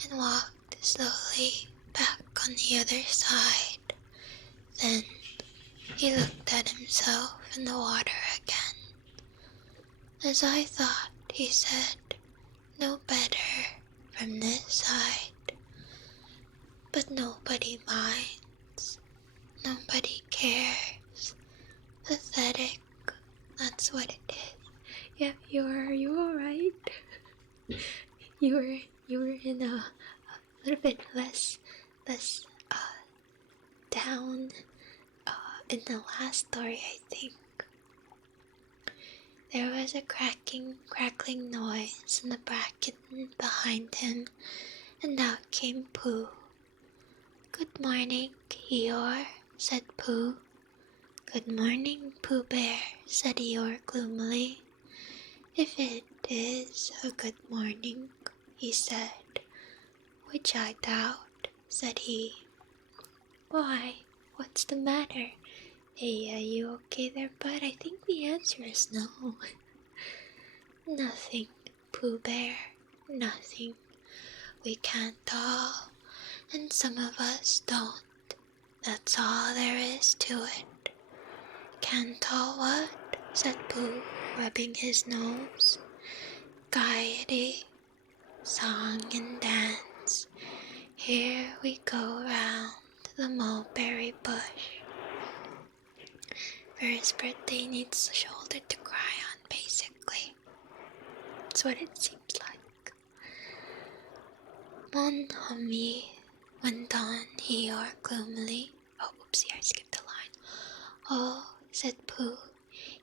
and walked slowly back on the other side. Then he looked at himself in the water again. As I thought, he said, no better from this side. But nobody minds. Nobody cares. you were in a little bit less down in the last story, I think. There was a crackling noise in the bracken behind him, and out came Pooh. "Good morning, Eeyore," said Pooh. "Good morning, Pooh Bear," said Eeyore gloomily. "If it is a good morning," he said, "which I doubt," said he. "Why, what's the matter? Hey, are you okay there, bud? I think the answer is no." "Nothing, Pooh Bear, nothing. We can't all, and some of us don't. That's all there is to it." "Can't all what?" said Pooh, rubbing his nose. "Gaiety, song and dance. Here we go round the mulberry bush." For his birthday needs a shoulder to cry on, basically. That's what it seems like. "Mon ami," went on Eeyore gloomily. Oh, oopsie, I skipped a line. "Oh," said Pooh.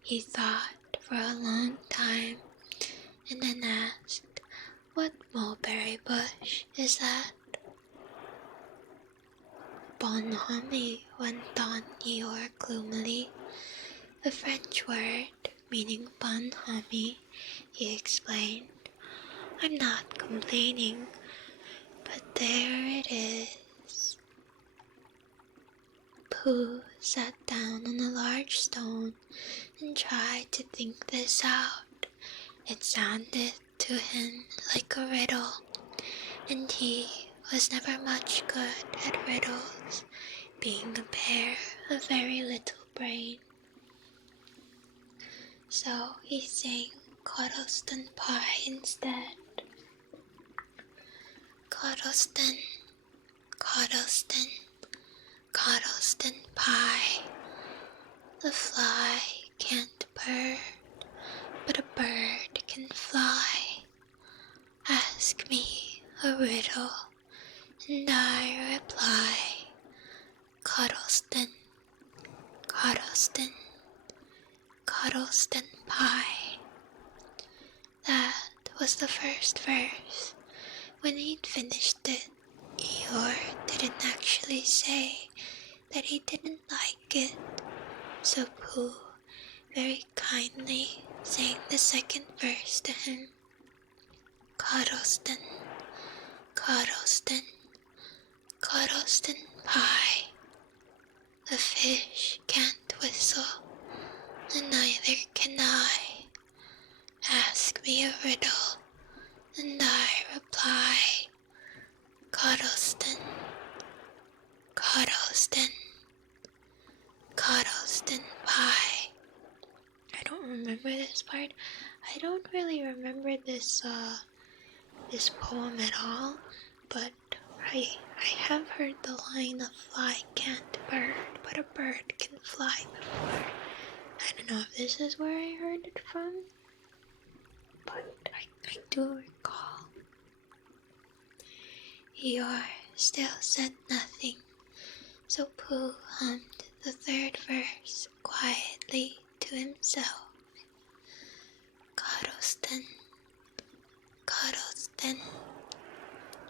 He thought for a long time, and then asked, "What mulberry bush is that?" "Bonhomie," went on Eeyore gloomily. "The French word meaning bonhomie," he explained. "I'm not complaining, but there it is." Pooh sat down on a large stone and tried to think this out. It sounded to him like a riddle, and he was never much good at riddles, being a bear of very little brain. So he sang Coddleston Pie instead. Coddleston, Coddleston, Coddleston Pie. The fly can't bird, but a bird can fly. Ask me a riddle, and I reply. Coddleston, Coddleston, Coddleston Pie. That was the first verse. When he'd finished it, Eeyore didn't actually say that he didn't like it, so Pooh very kindly sang the second verse to him. Coddleston, Coddleston, Coddleston Pie. The fish can't whistle, and neither can I. Ask me a riddle, and I reply. Coddleston, Coddleston, Coddleston Pie. I don't remember this part. I don't really remember this poem at all, but I have heard the line "a fly can't bird, but a bird can fly" before. I don't know if this is where I heard it from, but I do recall. Eeyore still said nothing, so Pooh hummed the third verse quietly to himself. Coddleston, Coddleston,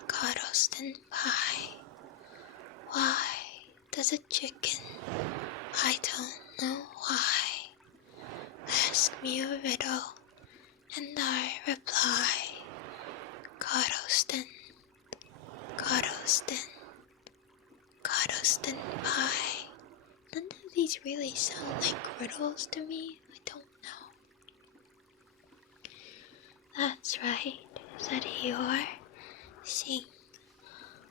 Coddleston Pie. Why does a chicken? I don't know why. Ask me a riddle, and I reply. Coddleston, Coddleston, Coddleston Pie. None of these really sound like riddles to me. I don't know. That's right, said Eeyore. Sing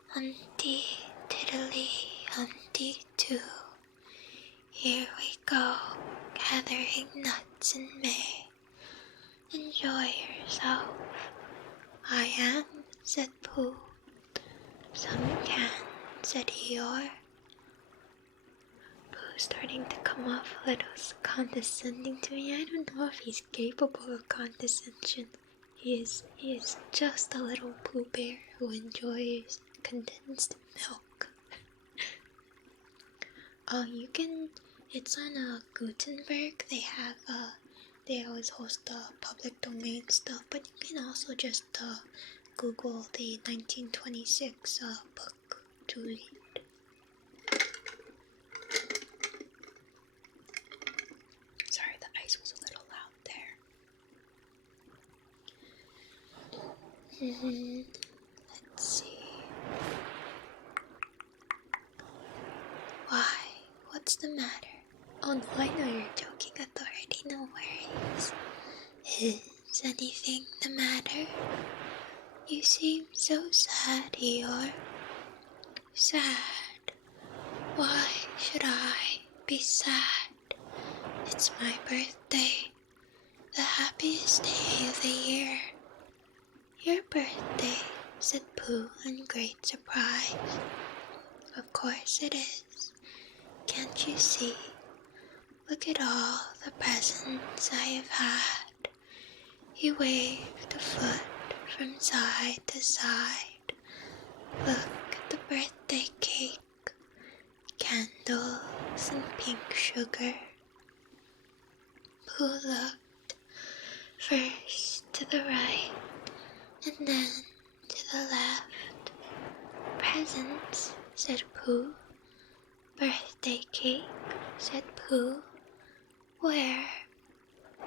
Humpty Tiddly Humpty too. Here we go, gathering nuts in May. Enjoy yourself. I am, said Pooh. Some can, said Eeyore. Pooh's starting to come off a little condescending to me. I don't know if he's capable of condescension. He is just a little Pooh Bear who enjoys condensed milk. It's on Gutenberg. They always host public domain stuff, but you can also just Google the 1926 book to read. Sorry, the ice was a little loud there. Let's see. Why? What's the matter? Oh no, I know you're joking, Authority, no worries. Is anything the matter? You seem so sad, Eeyore. Sad? Why should I be sad? It's my birthday, the happiest day of the year. Your birthday, said Pooh in great surprise. Of course it is. Can't you see? Look at all the presents I have had. He waved a foot from side to side. Look at the birthday cake, candles and pink sugar. Pooh looked first to the right and then to the left. Presents, said Pooh. Birthday cake, said Pooh. Where?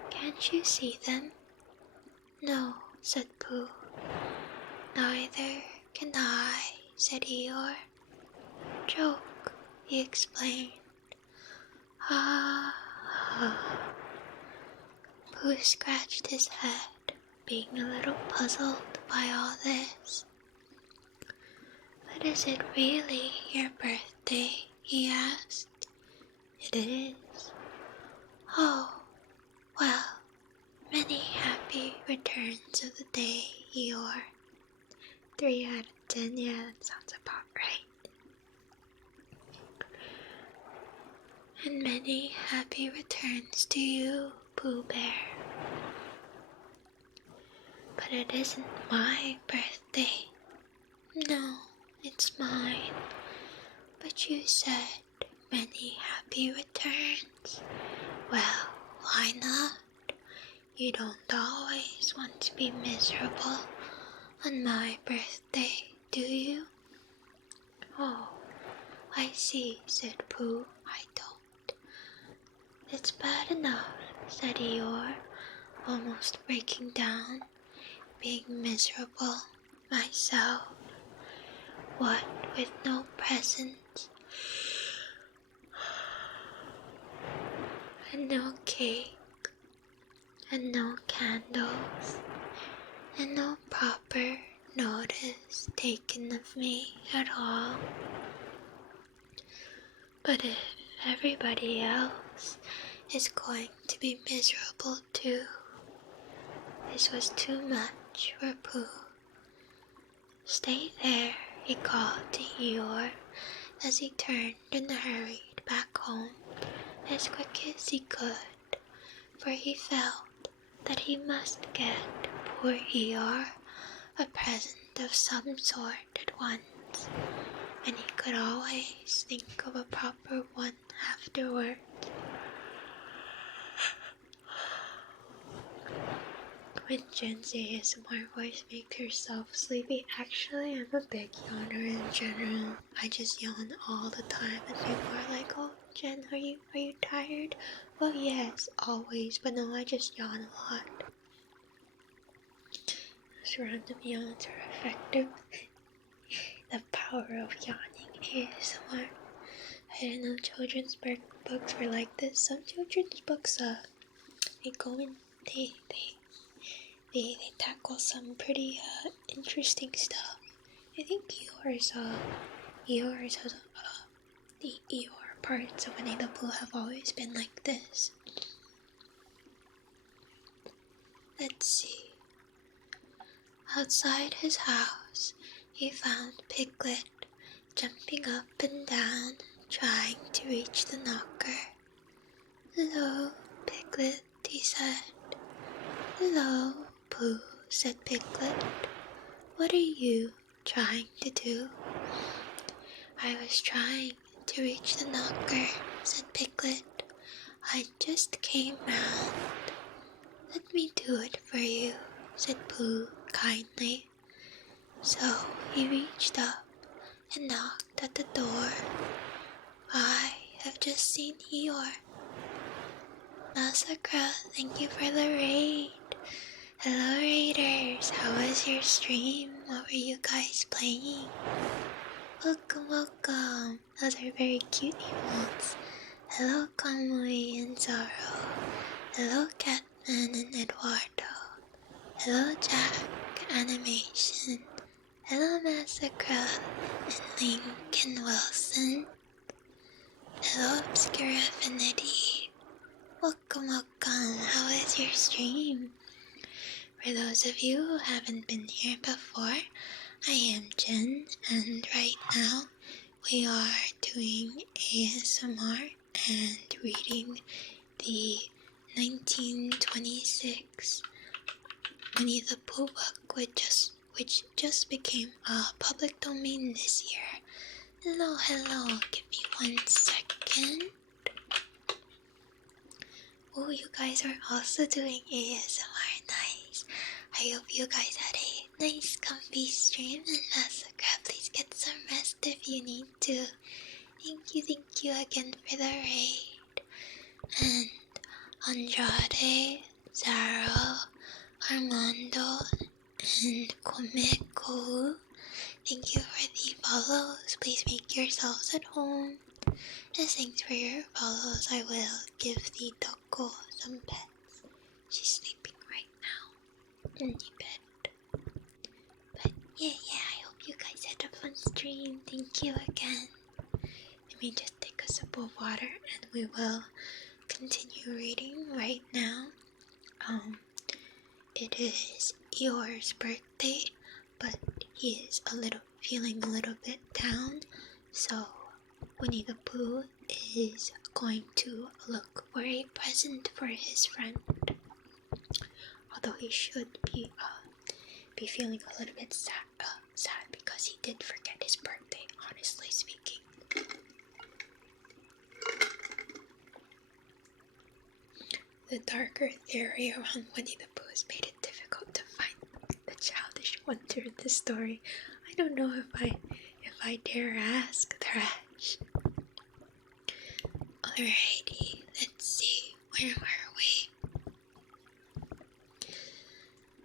Can't you see them? No, said Pooh. Neither can I, said Eeyore. Joke, he explained. Ha ha. Pooh scratched his head, being a little puzzled by all this. But is it really your birthday? He asked. It is. Oh, well, many happy returns of the day, Eeyore. 3 out of 10, yeah, that sounds about right. And many happy returns to you, Pooh Bear. But it isn't my birthday. No, it's mine. But you said many happy returns. Well, why not? You don't always want to be miserable on my birthday, do you? Oh, I see, said Pooh. I don't. It's bad enough, said Eeyore, almost breaking down, being miserable myself. What with no presents and no cake and no candles and no proper notice taken of me at all. But if everybody else is going to be miserable too, this was too much for Pooh. Stay there, he called to Eeyore as he turned and hurried back home as quick as he could, for he felt that he must get poor Eeyore a present of some sort at once, and he could always think of a proper one afterward. When Jen's ASMR voice makes herself sleepy, actually I'm a big yawner in general. I just yawn all the time and people are like, oh Jen, are you tired? Well yes, always, but no, I just yawn a lot. Those random yawns are effective. The power of yawning ASMR. I didn't know children's books were like this. Some children's books, they go in, they tackle some pretty interesting stuff. I think Eeyore's the Eeyore parts of Winnie the Pooh have always been like this. Let's see. Outside his house, he found Piglet jumping up and down, trying to reach the knocker. Hello, Piglet, he said. Hello, Pooh, said Piglet. What are you trying to do? I was trying to reach the knocker, said Piglet. I just came round. Let me do it for you, said Pooh kindly. So he reached up and knocked at the door. I have just seen Eeyore. Massacre, thank you for the raid. Hello Raiders, how was your stream? What were you guys playing? Welcome, welcome. Those are very cute emotes. Hello Kamui and Zoro. Hello Catman and Eduardo. Hello Jack Animation. Hello Massacre and Lincoln Wilson. Hello Obscure Affinity. Welcome, welcome. How was your stream? For those of you who haven't been here before, I am Jen, and right now we are doing ASMR and reading the 1926 Winnie the Pooh book, which just became a public domain this year. Hello, hello, give me 1 second. Oh, you guys are also doing ASMR, nice. I hope you guys had a nice comfy stream, and Massacre, please get some rest if you need to. Thank you again for the raid. And Andrade, Zaro, Armando, and Komeko, thank you for the follows. Please make yourselves at home. As thanks for your follows, I will give the Toko some pets. She's sleeping right now in the bed. But yeah, I hope you guys had a fun stream. Thank you again. Let me just take a sip of water and we will continue reading right now. It is Eeyore's birthday, but he is feeling a little bit down, so Winnie the Pooh is going to look for a present for his friend. Although he should be feeling a little bit sad because he did forget his birthday, honestly speaking. The darker theory around Winnie the Pooh has made it difficult to find the childish wonder in this story. I don't know if I dare ask Thresh. Alrighty, let's see, where were we?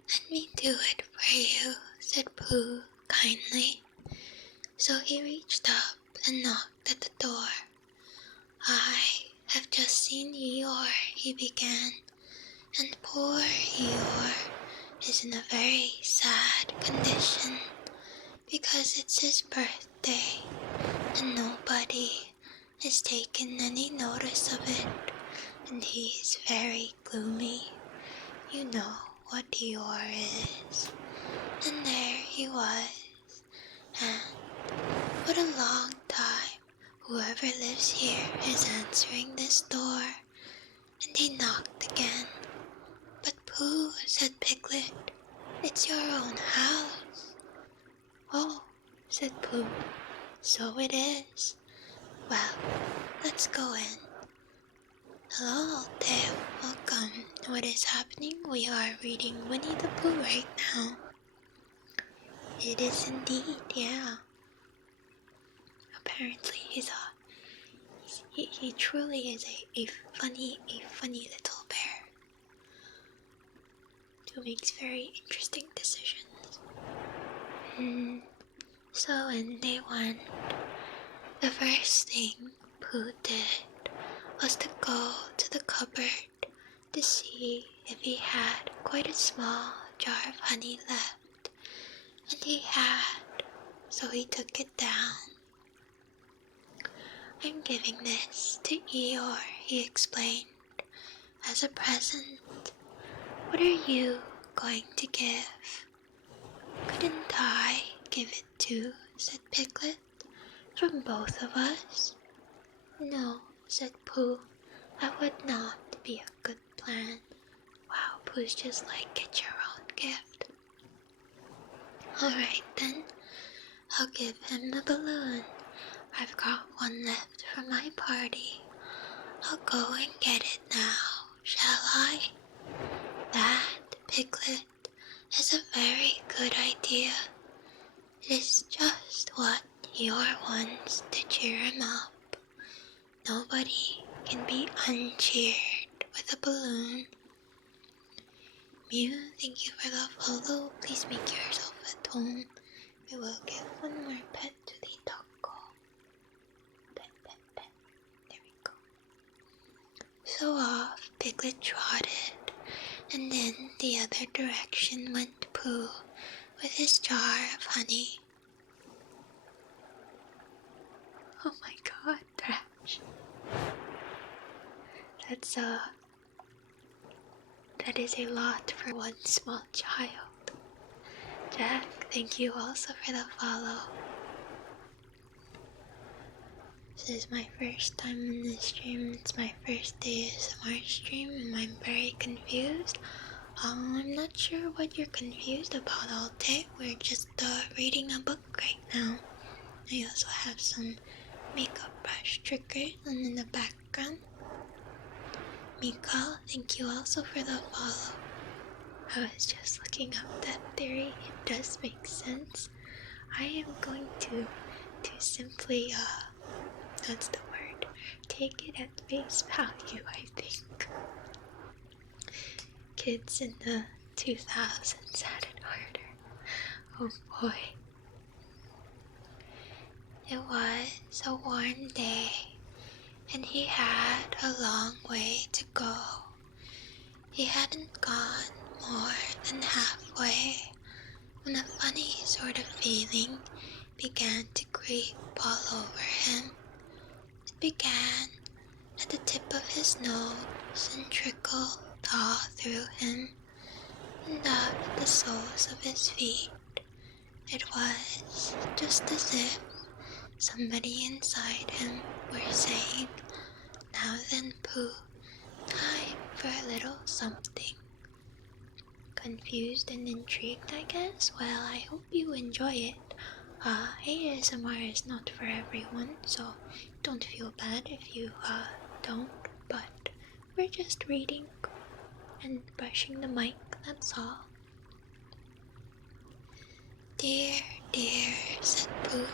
Let me do it for you, said Pooh kindly. So he reached up and knocked at the door. I have just seen Eeyore, he began, and poor Eeyore is in a very sad condition because it's his birthday and nobody has taken any notice of it, and he's very gloomy. You know what Eeyore is. And there he was, and what a long time whoever lives here is answering this door. And he knocked again. But Pooh, said Piglet, it's your own house. Oh, said Pooh, so it is. Well, let's go in. Hello there, welcome. What is happening? We are reading Winnie the Pooh right now. It is indeed, yeah. Apparently he truly is a funny little bear who makes very interesting decisions. So in day 1, the first thing Pooh did was to go to the cupboard to see if he had quite a small jar of honey left, and he had, so he took it down. I'm giving this to Eeyore, he explained, as a present. What are you going to give? Couldn't I give it to, said Piglet, from both of us? No, said Pooh, that would not be a good plan. Wow, Pooh's just like, get your own gift. Alright then, I'll give him the balloon. I've got one left for my party. I'll go and get it now, shall I? That, Piglet, is a very good idea. It is just what Eeyore wants to cheer him up. Nobody can be uncheered with a balloon. Mew, thank you for the follow. Please make yourself at home. We will give one more pet to the taco. Pet, pet, pet. There we go. So off Piglet trotted, and in the other direction went Pooh with his jar of honey. Oh my god, trash. That is a lot for one small child. Jack, thank you also for the follow. This is my first time in this stream. It's my first day ASMR stream and I'm very confused. I'm not sure what you're confused about, Alte. We're just reading a book right now. I also have some makeup brush triggers in the background. Mika, thank you also for the follow. I was just looking up that theory. It does make sense. I am going to simply, what's the word? Take it at face value, I think. Kids in the 2000s had it harder. Oh boy. It was a warm day, and he had a long way to go. He hadn't gone more than halfway when a funny sort of feeling began to creep all over him. It began at the tip of his nose and trickled all through him and out at the soles of his feet. It was just as if somebody inside him were saying, "Now then, Pooh, time for a little something." Confused and intrigued, I guess? Well, I hope you enjoy it. ASMR is not for everyone, so don't feel bad if you don't, but we're just reading and brushing the mic, that's all. "Dear, dear," said Pooh,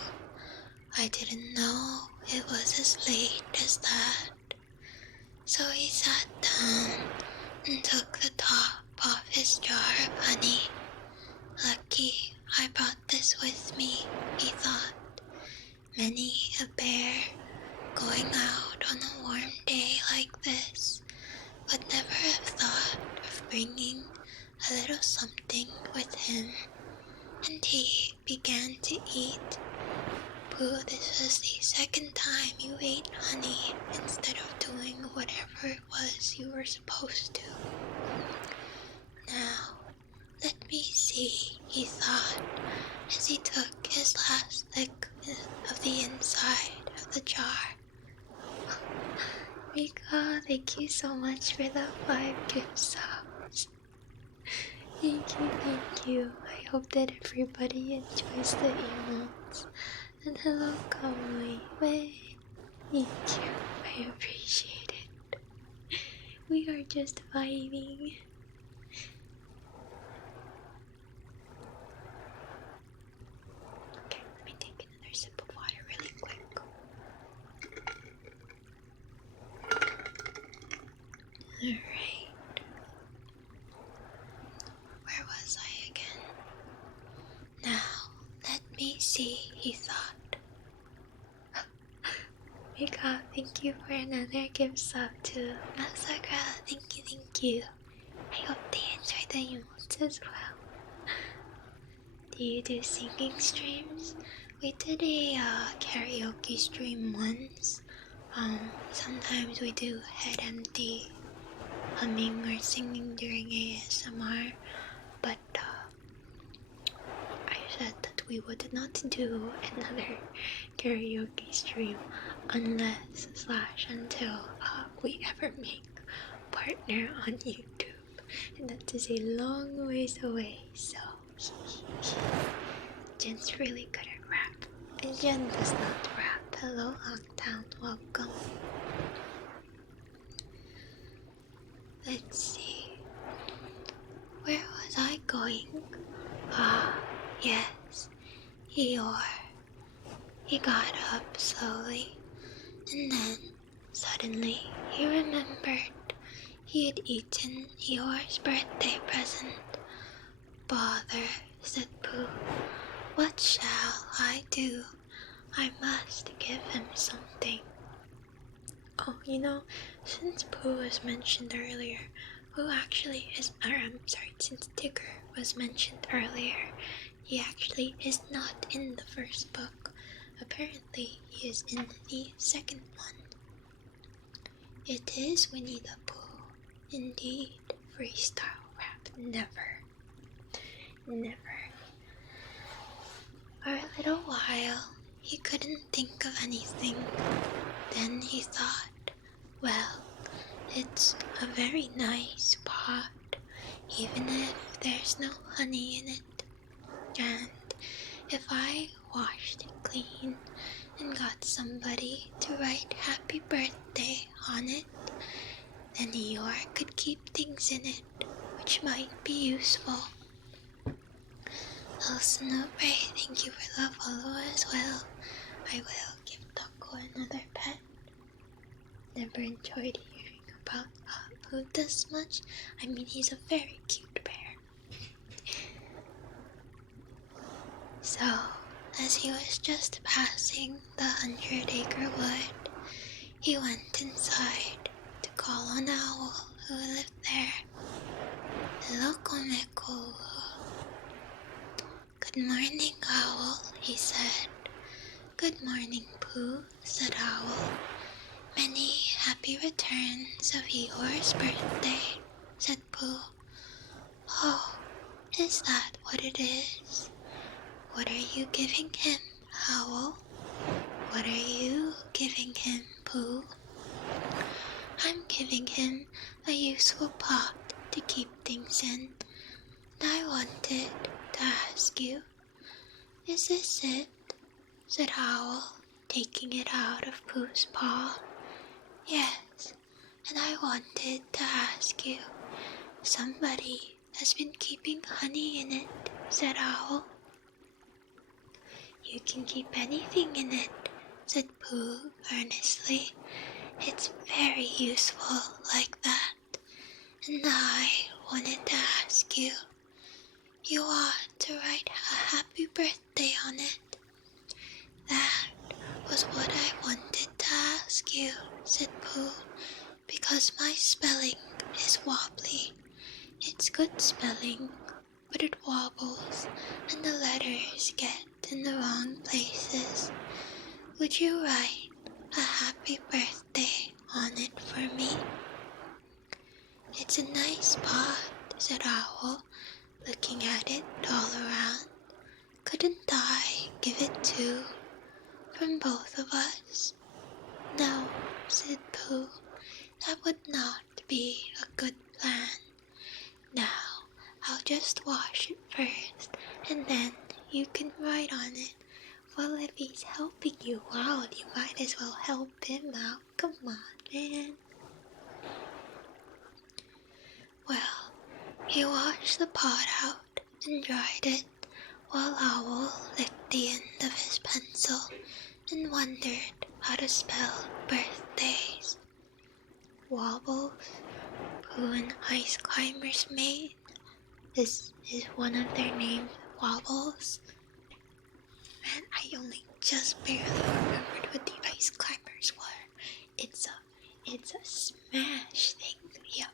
"I didn't know it was as late as that." So he sat down and took the top off his jar of honey. "Lucky I brought this with me," he thought. Many a bear going out on a warm day like this would never have thought of bringing a little something with him. And he began to eat. "Pooh, this was the second time you ate honey instead of doing whatever it was you were supposed to. Now, let me see," he thought as he took his last lick of the inside of the jar. Mika, thank you so much for the 5 gift subs. Thank you. I hope that everybody enjoys the emotes. And hello, Kawaii. Thank you. I appreciate it. We are just vibing. Okay, let me take another sip of water really quick. Alright. Where was I again? Now, let me see, he thought. Mika, thank you for another gift sub to Masakura. Thank you. I hope they enjoy the emotes as well. Do you do singing streams? We did a karaoke stream once. Sometimes we do head empty humming or singing during ASMR, but I said that we would not do another karaoke stream unless / until we ever make partner on YouTube, and that is a long ways away, so Jen's really good at rap. Jen does not rap. Hello, Octown. Welcome. Let's see. Where was I going? Ah, yes. Eeyore. He got up slowly, and then, suddenly, he remembered he had eaten Eeyore's birthday present. Bother, said Pooh. What shall I do? I must give him something. Oh, since Pooh was mentioned earlier, since Tigger was mentioned earlier, he actually is not in the first book. Apparently, he is in the second one. It is Winnie the Pooh. Indeed, freestyle rap. Never. For a little while, he couldn't think of anything. Then he thought, well, it's a very nice pot, even if there's no honey in it. And if I washed it clean and got somebody to write happy birthday on it, then Eeyore could keep things in it which might be useful. Elsinore, thank you for the follow as well. I will give Taco another pet. Never enjoyed hearing about food this much. I mean, he's a very cute bear. So, as he was just passing the 100-acre wood, he went inside to call on Owl, who lived there. Lokomeko. Good morning, Owl, he said. Good morning, Pooh, said Owl. Many happy returns of Eeyore's birthday, said Pooh. Oh, is that what it is? What are you giving him, Owl? What are you giving him, Pooh? I'm giving him a useful pot to keep things in. And I wanted to ask you, is this it? Said Owl, taking it out of Pooh's paw. Yes, and I wanted to ask you, somebody has been keeping honey in it, said Owl. You can keep anything in it, said Pooh earnestly. It's very useful like that. And I wanted to ask you, you ought to write a happy birthday on it. That was what I wanted to ask you, said Pooh, because my spelling is wobbly. It's good spelling, but it wobbles and the letters get in the wrong places. Would you write a happy birthday on it for me? It's a nice pot, said Owl, looking at it all around. Couldn't I give it too, from both of us? No, said Pooh, that would not be a good plan. Now, I'll just wash it first, and then you can write on it. Well, if he's helping you out, you might as well help him out. Come on, man. Well, he washed the pot out and dried it, while Owl licked the end of his pencil and wondered how to spell birthdays. Wobbles, Pooh and Ice Climber's mate. This is one of their names, Wobbles. Man, I only just barely remembered what the Ice Climbers were. It's a smash thing. Yep.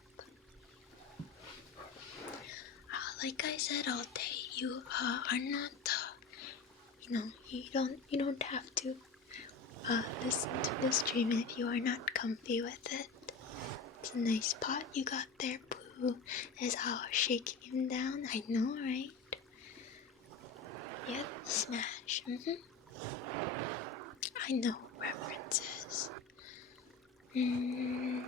Like I said all day, you are not, you don't have to listen to the stream if you are not comfy with it. It's a nice pot you got there, Pooh. As I was shaking him down, I know, right? Yep, smash. I know references. Can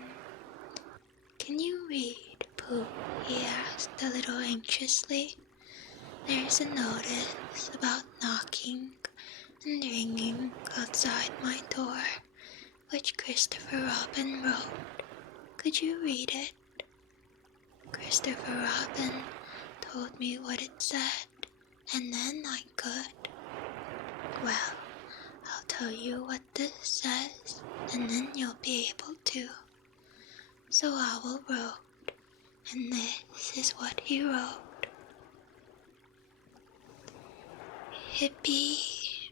you read, Pooh? He asked a little anxiously. There's a notice about knock Christopher Robin wrote. Could you read it? Christopher Robin told me what it said, and then I could. Well, I'll tell you what this says, and then you'll be able to. So Owl wrote, and this is what he wrote. Hippy,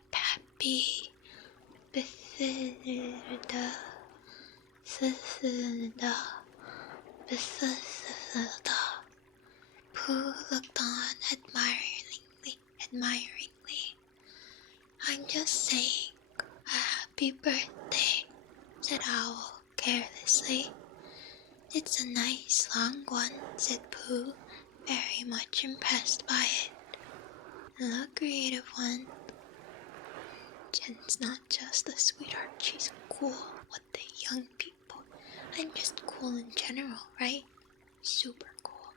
Pappy, Bethesda, Bethesda, Bethesda. Pooh looked on admiringly. I'm just saying a happy birthday, said Owl carelessly. It's a nice long one, said Pooh, very much impressed by it. The creative one. Jen's not just a sweetheart, she's cool with the young people. I'm just cool in general, right? Super cool.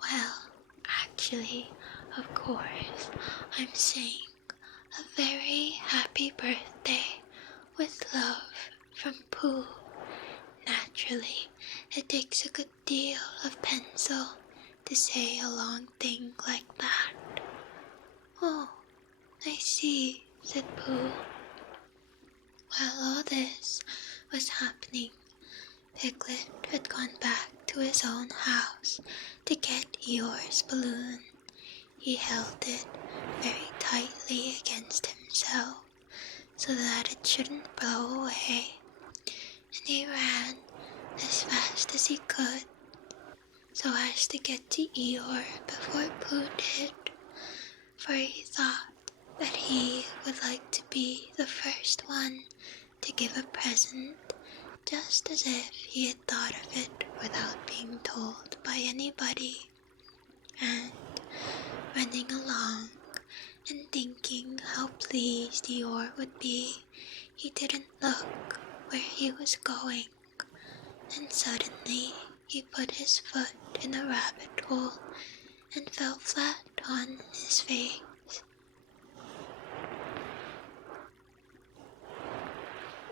Well, actually, of course, I'm saying a very happy birthday with love from Pooh. Naturally, it takes a good deal of pencil to say a long thing like that. Oh, I see, said Pooh. While all this was happening, Piglet had gone back to his own house to get Eeyore's balloon. He held it very tightly against himself so that it shouldn't blow away, and he ran as fast as he could so as to get to Eeyore before Pooh did, for he thought that he would like to be the first one to give a present, just as if he had thought of it without being told by anybody. And running along and thinking how pleased Eeyore would be, he didn't look where he was going, and suddenly he put his foot in a rabbit hole and fell flat on his face.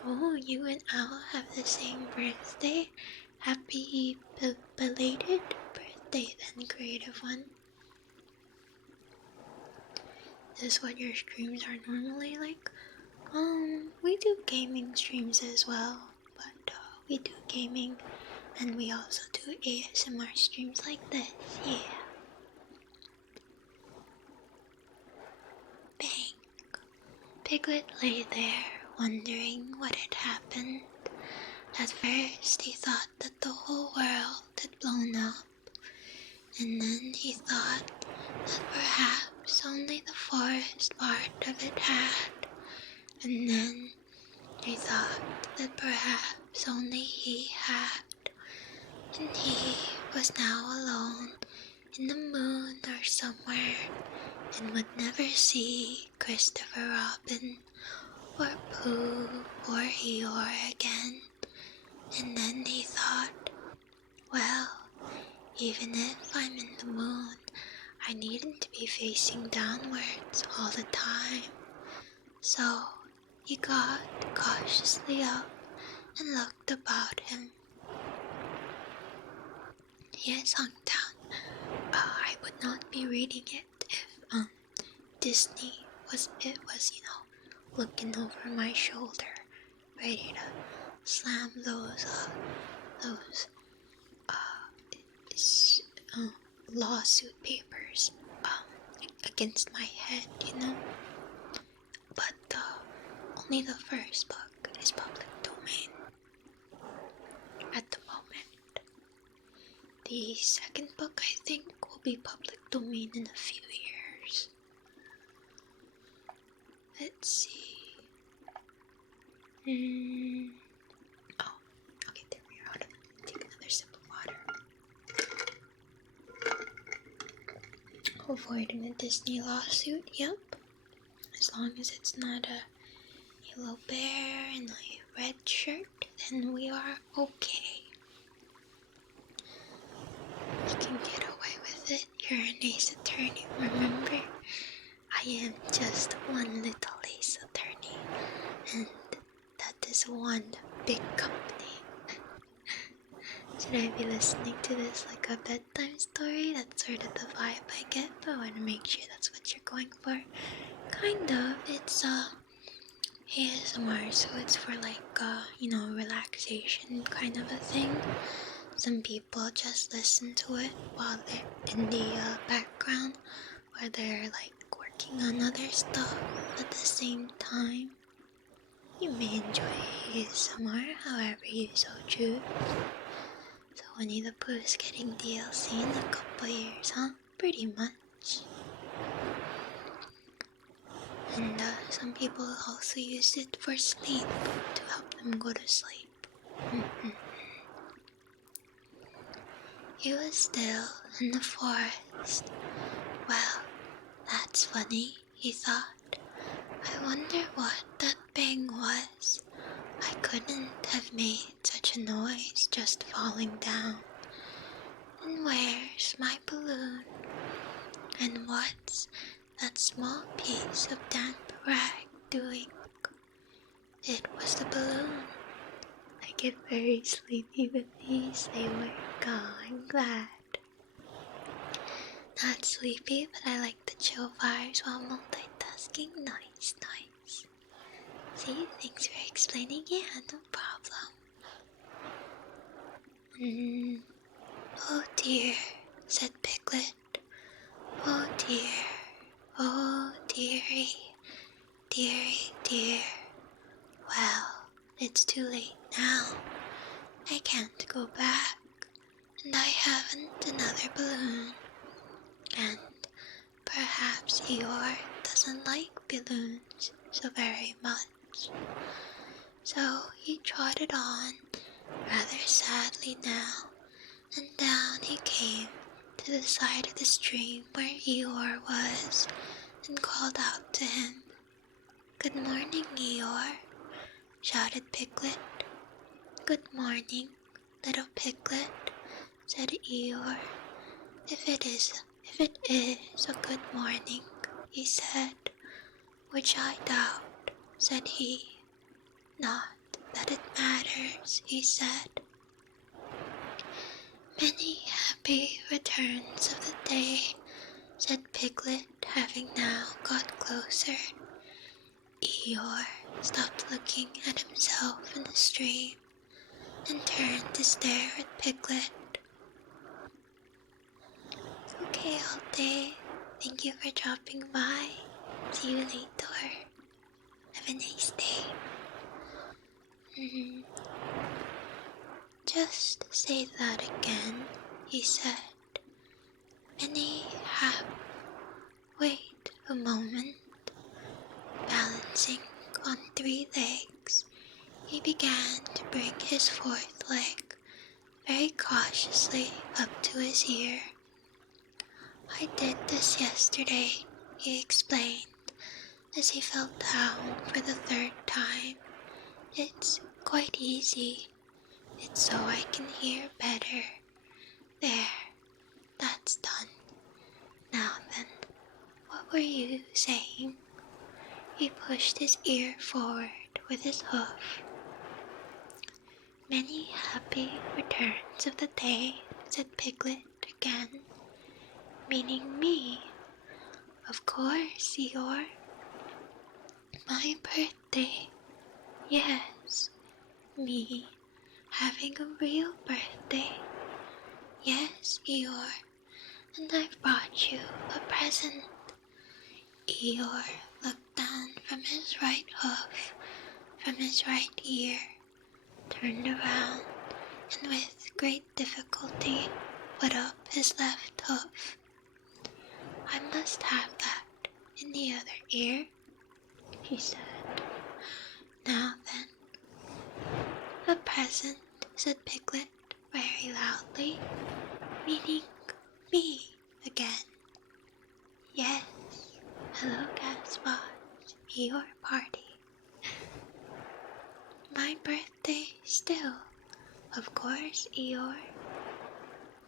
Oh, you and Owl have the same birthday? Happy belated birthday then, creative one. Is this what your streams are normally like? We do gaming streams as well, but we do gaming and we also do ASMR streams like this, yeah. Bang! Piglet lay there, wondering what had happened. At first he thought that the whole world had blown up, and then he thought that perhaps only the forest part of it had, and then he thought that perhaps only he had, and he was now alone in the moon or somewhere, and would never see Christopher Robin or Pooh or Eeyore again. And then he thought, well, even if I'm in the moon, I needn't to be facing downwards all the time. So he got cautiously up and looked about him. He had sunk down. I would not be reading it if Disney was looking over my shoulder, ready to slam those lawsuit papers against my head, But only the first book is public domain at the moment. The second book, I think, will be public domain in a few years. Let's see. Oh, okay, there we are. Take another sip of water. Avoiding a Disney lawsuit, yep. As long as it's not a yellow bear and a red shirt, then we are okay. You can get away with it. You're an ace attorney, remember? I am just one little ace attorney, and that is is one big company. Should I be listening to this like a bedtime story? That's sort of the vibe I get, but I want to make sure that's what you're going for. Kind of. It's ASMR, so it's for like relaxation kind of a thing. Some people just listen to it while they're in the background, or they're like working on other stuff at the same time. You may enjoy ASMR however you so choose. So Winnie the Pooh is getting DLC in a couple years, huh? Pretty much. And some people also use it for sleep, to help them go to sleep. He was still in the forest. Well, that's funny, he thought. I wonder what that bang was. I couldn't have made such a noise just falling down. And where's my balloon? And what's that small piece of damp rag doing? It was the balloon. I get very sleepy with these. They work. I'm glad. Not sleepy, but I like the chill vibes while multitasking. Nice. See, thanks for explaining. Yeah, no problem. Oh dear, said Piglet. Oh dearie, dear. Well, it's too late now. I can't go back, and I haven't another balloon. And perhaps Eeyore doesn't like balloons so very much. So he trotted on, rather sadly now, and down he came to the side of the stream where Eeyore was, and called out to him. "Good morning, Eeyore," shouted Piglet. "Good morning, little Piglet," said Eeyore. If it is a good morning," he said. "Which I doubt," said he. "Not that it matters," he said. "Many happy returns of the day," said Piglet, having now got closer. Eeyore stopped looking at himself in the stream and turned to stare at Piglet. "Okay, all day. Thank you for dropping by. See you later. Have a nice day." "Just say that again," he said. Wait a moment. Balancing on 3 legs, he began to bring his 4th leg very cautiously up to his ear. "I did this yesterday," he explained, as he fell down for the 3rd time. "It's quite easy. It's so I can hear better. There, that's done. Now then, what were you saying?" He pushed his ear forward with his hoof. "Many happy returns of the day," said Piglet again. "Meaning me, of course, Eeyore." "My birthday? Yes, me having a real birthday. Yes, Eeyore, and I've brought you a present." Eeyore looked down from his right hoof, from his right ear, turned around, and with great difficulty put up his left hoof. "I must have that in the other ear," he said. "Now then." "A present," said Piglet very loudly, "meaning me again." "Yes, hello Gaspard, your party." "My birthday still, of course, Eeyore.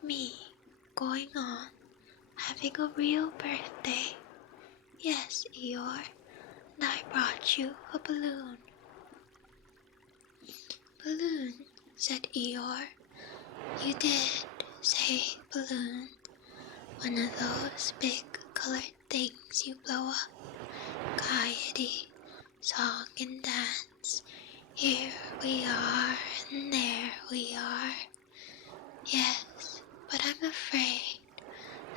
Me going on, having a real birthday. Yes, Eeyore, and I brought you a balloon." balloon, said Eeyore. You did say balloon. One of those big colored things you blow up. Coyote, song and dance. Here we are and there we are. Yes, but I'm afraid.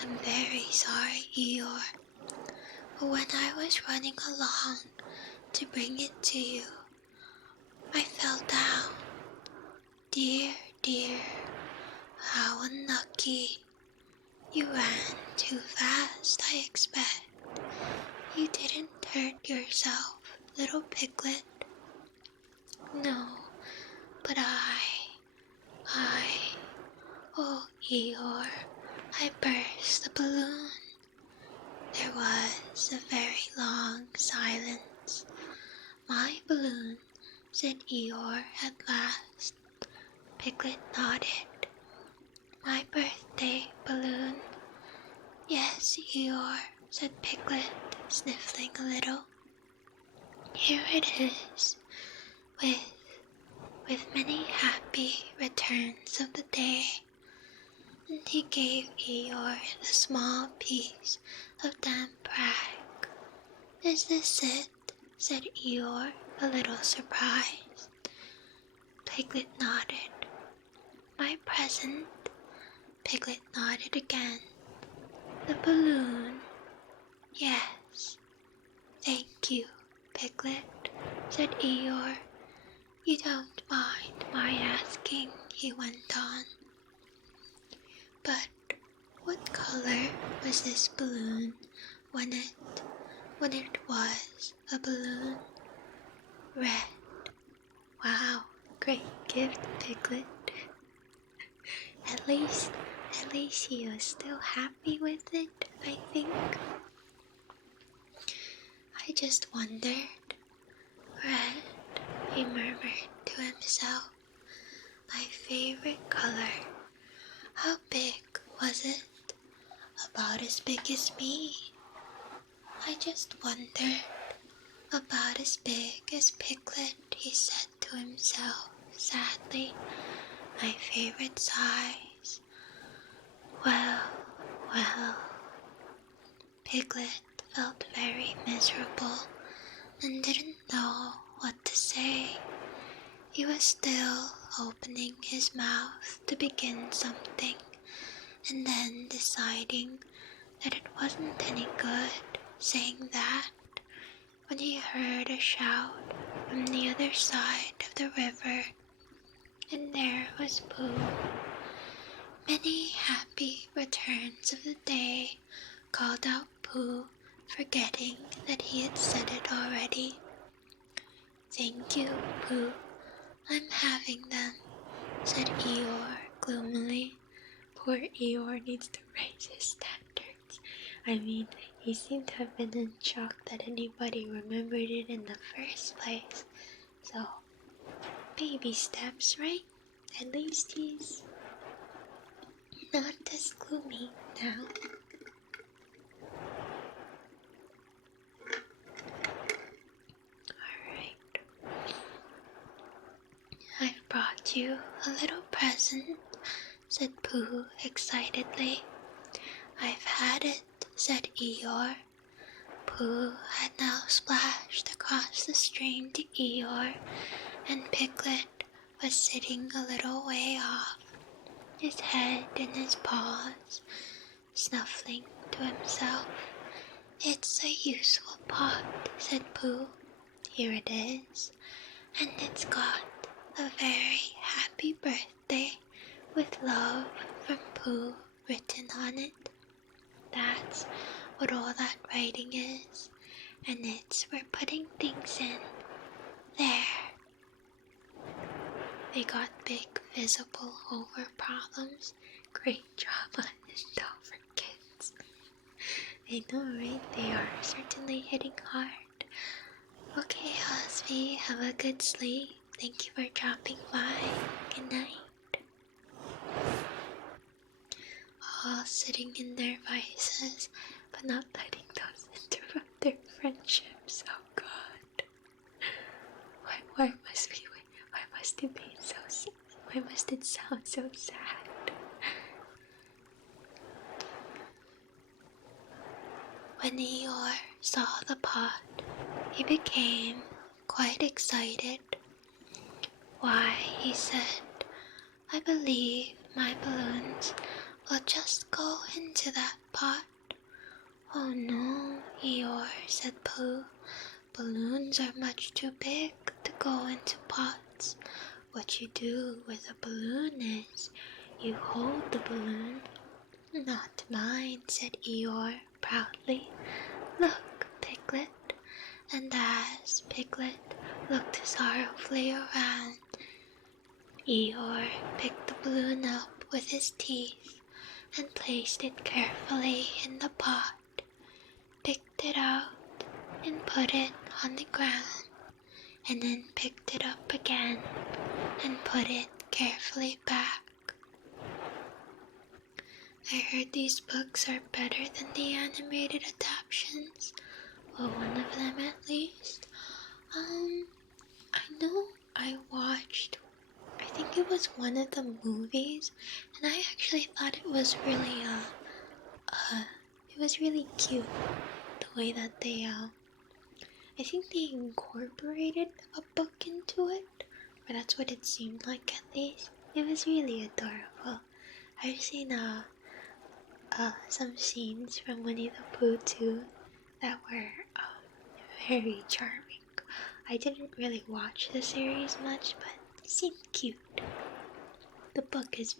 I'm very sorry, Eeyore. But when I was running along to bring it to you, I fell down. Dear, dear, how unlucky. You ran too fast, I expect. You didn't hurt yourself, little piglet. No, but oh Eeyore, I burst the balloon. There was a very long silence. My balloon, said Eeyore at last. Piglet nodded. My birthday balloon. Yes, Eeyore, said Piglet, sniffling a little. Here it is, with many happy returns of the day. And he gave Eeyore a small piece of damp rag. Is this it? Said Eeyore, a little surprised. Piglet nodded. My present? Piglet nodded again. The balloon? Yes. Thank you, Piglet, said Eeyore. You don't mind my asking, he went on. But what color was this balloon when it was a balloon? Red. Wow, great gift, Piglet. At least he was still happy with it, I think. I just wondered. Red, he murmured to himself. My favorite color. How big was it? About as big as me. I just wondered. About as big as Piglet, he said to himself sadly. My favorite size. Well. Piglet felt very miserable and didn't know what to say. He was still opening his mouth to begin something, and then deciding that it wasn't any good saying that, when he heard a shout from the other side of the river, and there was Pooh. Many happy returns of the day, called out Pooh, forgetting that he had said it already. Thank you, Pooh. I'm having them, said Eeyore gloomily. Poor Eeyore needs to raise his standards. I mean, he seemed to have been in shock that anybody remembered it in the first place. So, baby steps, right? At least he's not as gloomy now. Alright. I've brought you a little present, said Pooh excitedly. I've had it, said Eeyore. Pooh had now splashed across the stream to Eeyore, and Piglet was sitting a little way off, his head in his paws, snuffling to himself. It's a useful pot, said Pooh. Here it is, and it's got a very happy birthday with love from Pooh written on it. That's what all that writing is, and it's for putting things in. There. They got big, visible over problems. Great job on this doll for kids. I know, right? They are certainly hitting hard. Okay, Osby, have a good sleep. Thank you for dropping by. Good night. All sitting in their vices, but not letting those interrupt their friendships. Oh God. Why must they be saw the pot, he became quite excited. "Why," he said, "I believe my balloons will just go into that pot." "Oh no, Eeyore," said Pooh. "Balloons are much too big to go into pots. What you do with a balloon is you hold the balloon." "Not mine," said Eeyore proudly. "Look, Piglet." And as Piglet looked sorrowfully around, Eeyore picked the balloon up with his teeth and placed it carefully in the pot, picked it out and put it on the ground, and then picked it up again and put it carefully back. I heard these books are better than the animated adaptations. Well, one of them at least. I know I watched, I think it was one of the movies, and I actually thought it was really, it was really cute, the way that they, I think they incorporated a book into it, or that's what it seemed like at least. It was really adorable. I've seen, some scenes from Winnie the Pooh too that were very charming. I didn't really watch the series much, but it seemed cute. The book is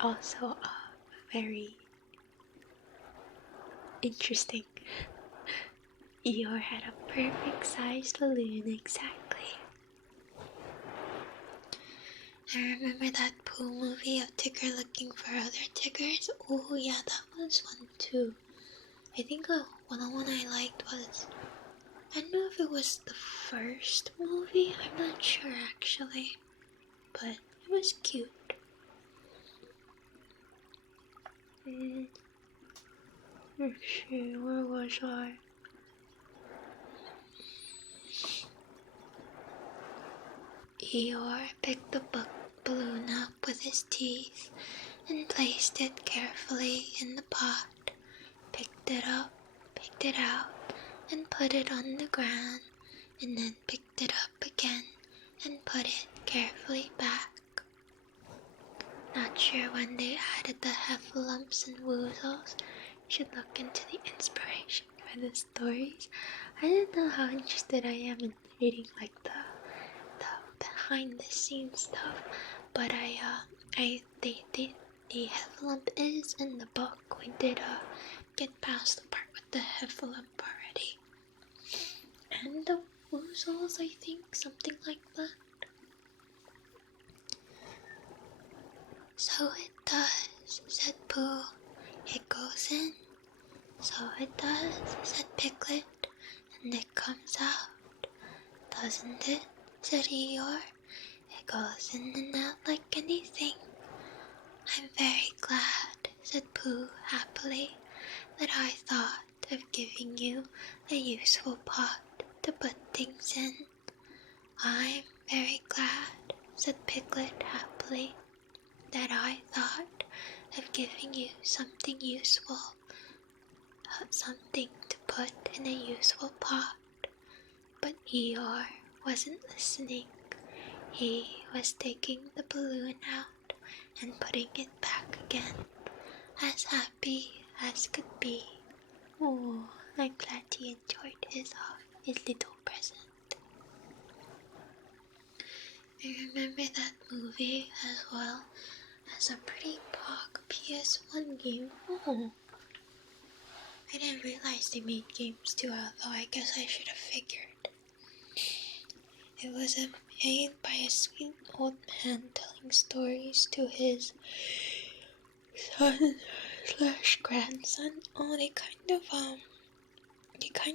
also very interesting. Eeyore had a perfect sized balloon, exactly. I remember that Pooh movie of Tigger looking for other Tiggers. Oh yeah, that was one too. I think one I liked was, I don't know if it was the first movie, I'm not sure actually, but it was cute. Let's see, where was I? Eeyore picked the balloon up with his teeth and placed it carefully in the pot, picked it up, picked it out, and put it on the ground, and then picked it up again and put it carefully back. Not sure when they added the heffalumps and woozles. Should look into the inspiration for the stories. I don't know how interested I am in reading like the behind the scenes stuff, but the heffalump is in the book. We did get past the part with the heffalump already, and the woozles, I think, something like that. "So it does," said Pooh. "It goes in." "So it does," said Piglet. "And it comes out." "Doesn't it?" said Eeyore. "It goes in and out like anything." "I'm very glad," said Pooh happily, "that I thought of giving you a useful pot to put things in." "I'm very glad," said Piglet happily, "that I thought of giving you something useful, something to put in a useful pot." But Eeyore wasn't listening. He was taking the balloon out and putting it back again, as happy as could be. Oh, I'm glad he enjoyed his little present. I remember that movie as well as a pretty POG PS1 game. Oh, I didn't realize they made games too, although I guess I should have figured. It was made by a sweet old man telling stories to his son/grandson. Oh, they kind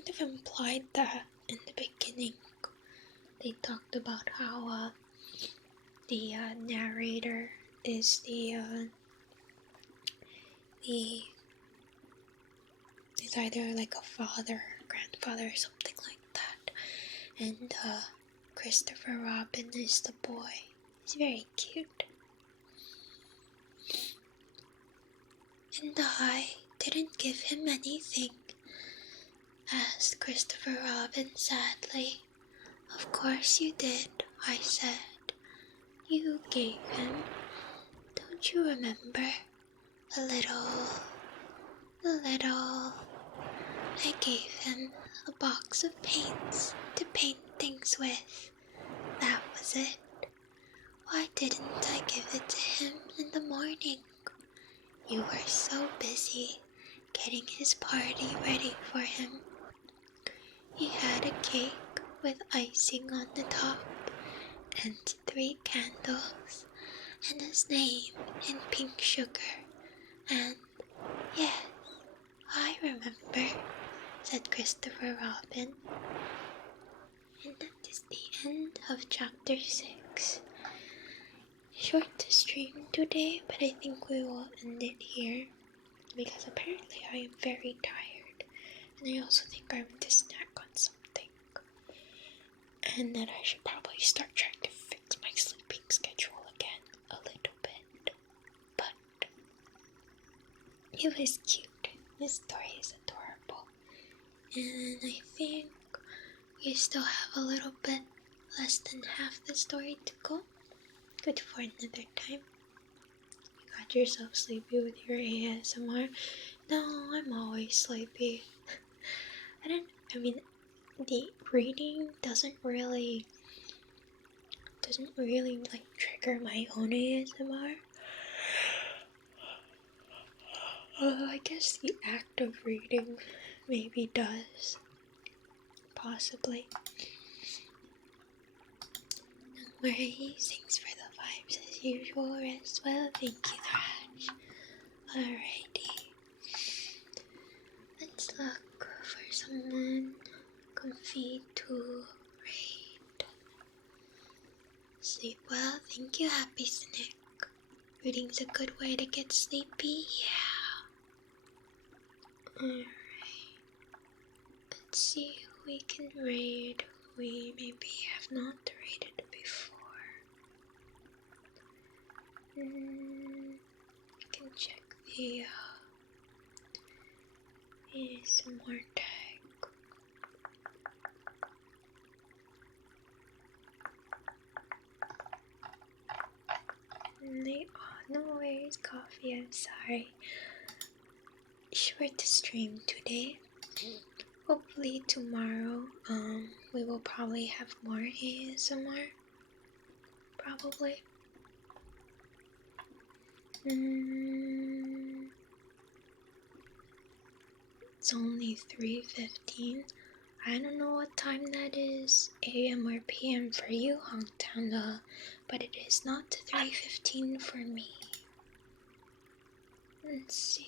of implied that in the beginning. They talked about how the narrator is is either like a father or grandfather or something like that, and Christopher Robin is the boy. He's very cute. "And I didn't give him anything," asked Christopher Robin sadly. Of course you did, I said. You gave him, don't you remember? A little. I gave him a box of paints to paint things with. That was it. Why didn't I give it to him in the morning? You were so busy getting his party ready for him. He had a cake with icing on the top and 3 candles and his name in pink sugar. And yes, I remember, said Christopher Robin. And that is the end of chapter 6. Short stream today, but I think we will end it here because apparently I am very tired, and I also think I want to snack on something, and that I should probably start trying to fix my sleeping schedule again a little bit. But it was cute. This story is adorable, and I think we still have a little bit less than half the story to go. Good for another time. You got yourself sleepy with your ASMR? No, I'm always sleepy. The reading doesn't really like trigger my own ASMR. Although I guess the act of reading maybe does. Possibly. No worries, thanks for the vibes as usual as well. Thank you, Thrash. Alrighty. Let's look for someone comfy to read. Sleep well, thank you, Happy Snick. Reading's a good way to get sleepy, yeah. Alright. Let's see who we can raid. We maybe have not raided before. I can check the some more tag. No worries, Coffee, I'm sorry. Short stream today. Hopefully tomorrow, we will probably have more ASMR. Probably. It's only 3:15. I don't know what time that is, AM or PM for you, Hongtown, but it is not 3:15 for me. Let's see.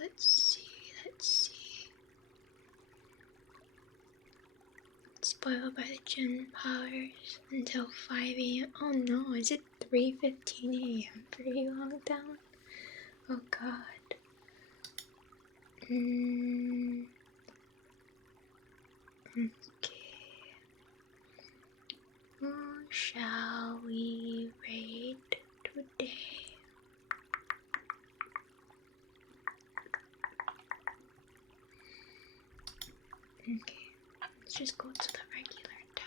Let's see. Spoiled by the Gen powers until 5 AM. Oh no, is it 3:15 AM for you, Hongtown? Oh god. Okay. Who shall we raid today? Okay, let's just go to the regular tag.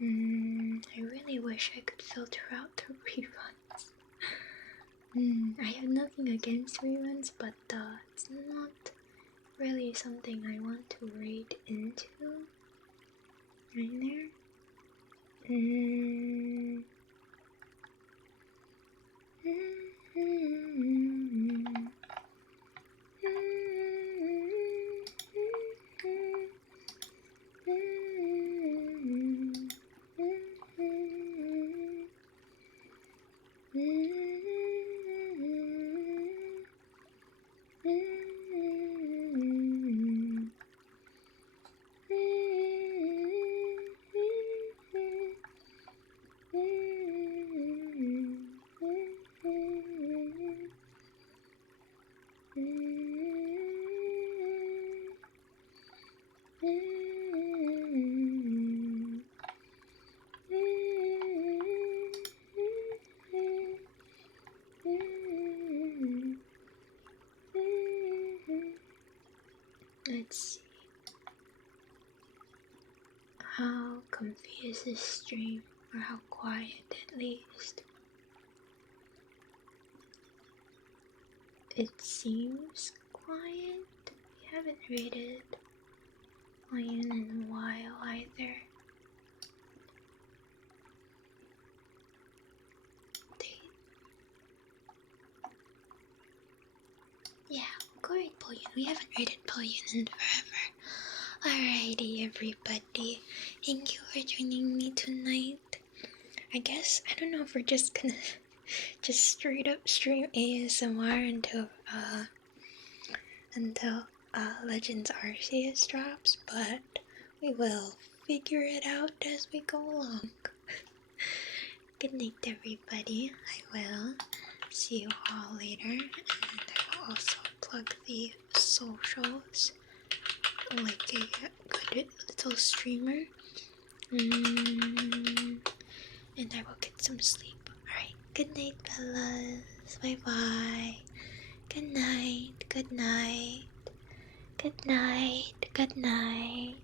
I really wish I could filter out the reruns. I have nothing against reruns, but it's not really something I want to read into right there. Let's see. How comfy is this stream, or how quiet at least? It seems quiet. We haven't rated Lion in a while either. Yeah, go rate Bullion. We haven't rated Bullion in forever. Alrighty, everybody. Thank you for joining me tonight. I guess, I don't know if we're just gonna just straight up stream ASMR until Legends Arceus drops, but we will figure it out as we go along. Good night, everybody. I will see you all later, and I will also plug the socials like a good little streamer. And I will get some sleep. Alright, good night, fellas. Bye bye. Good night, good night, good night, good night.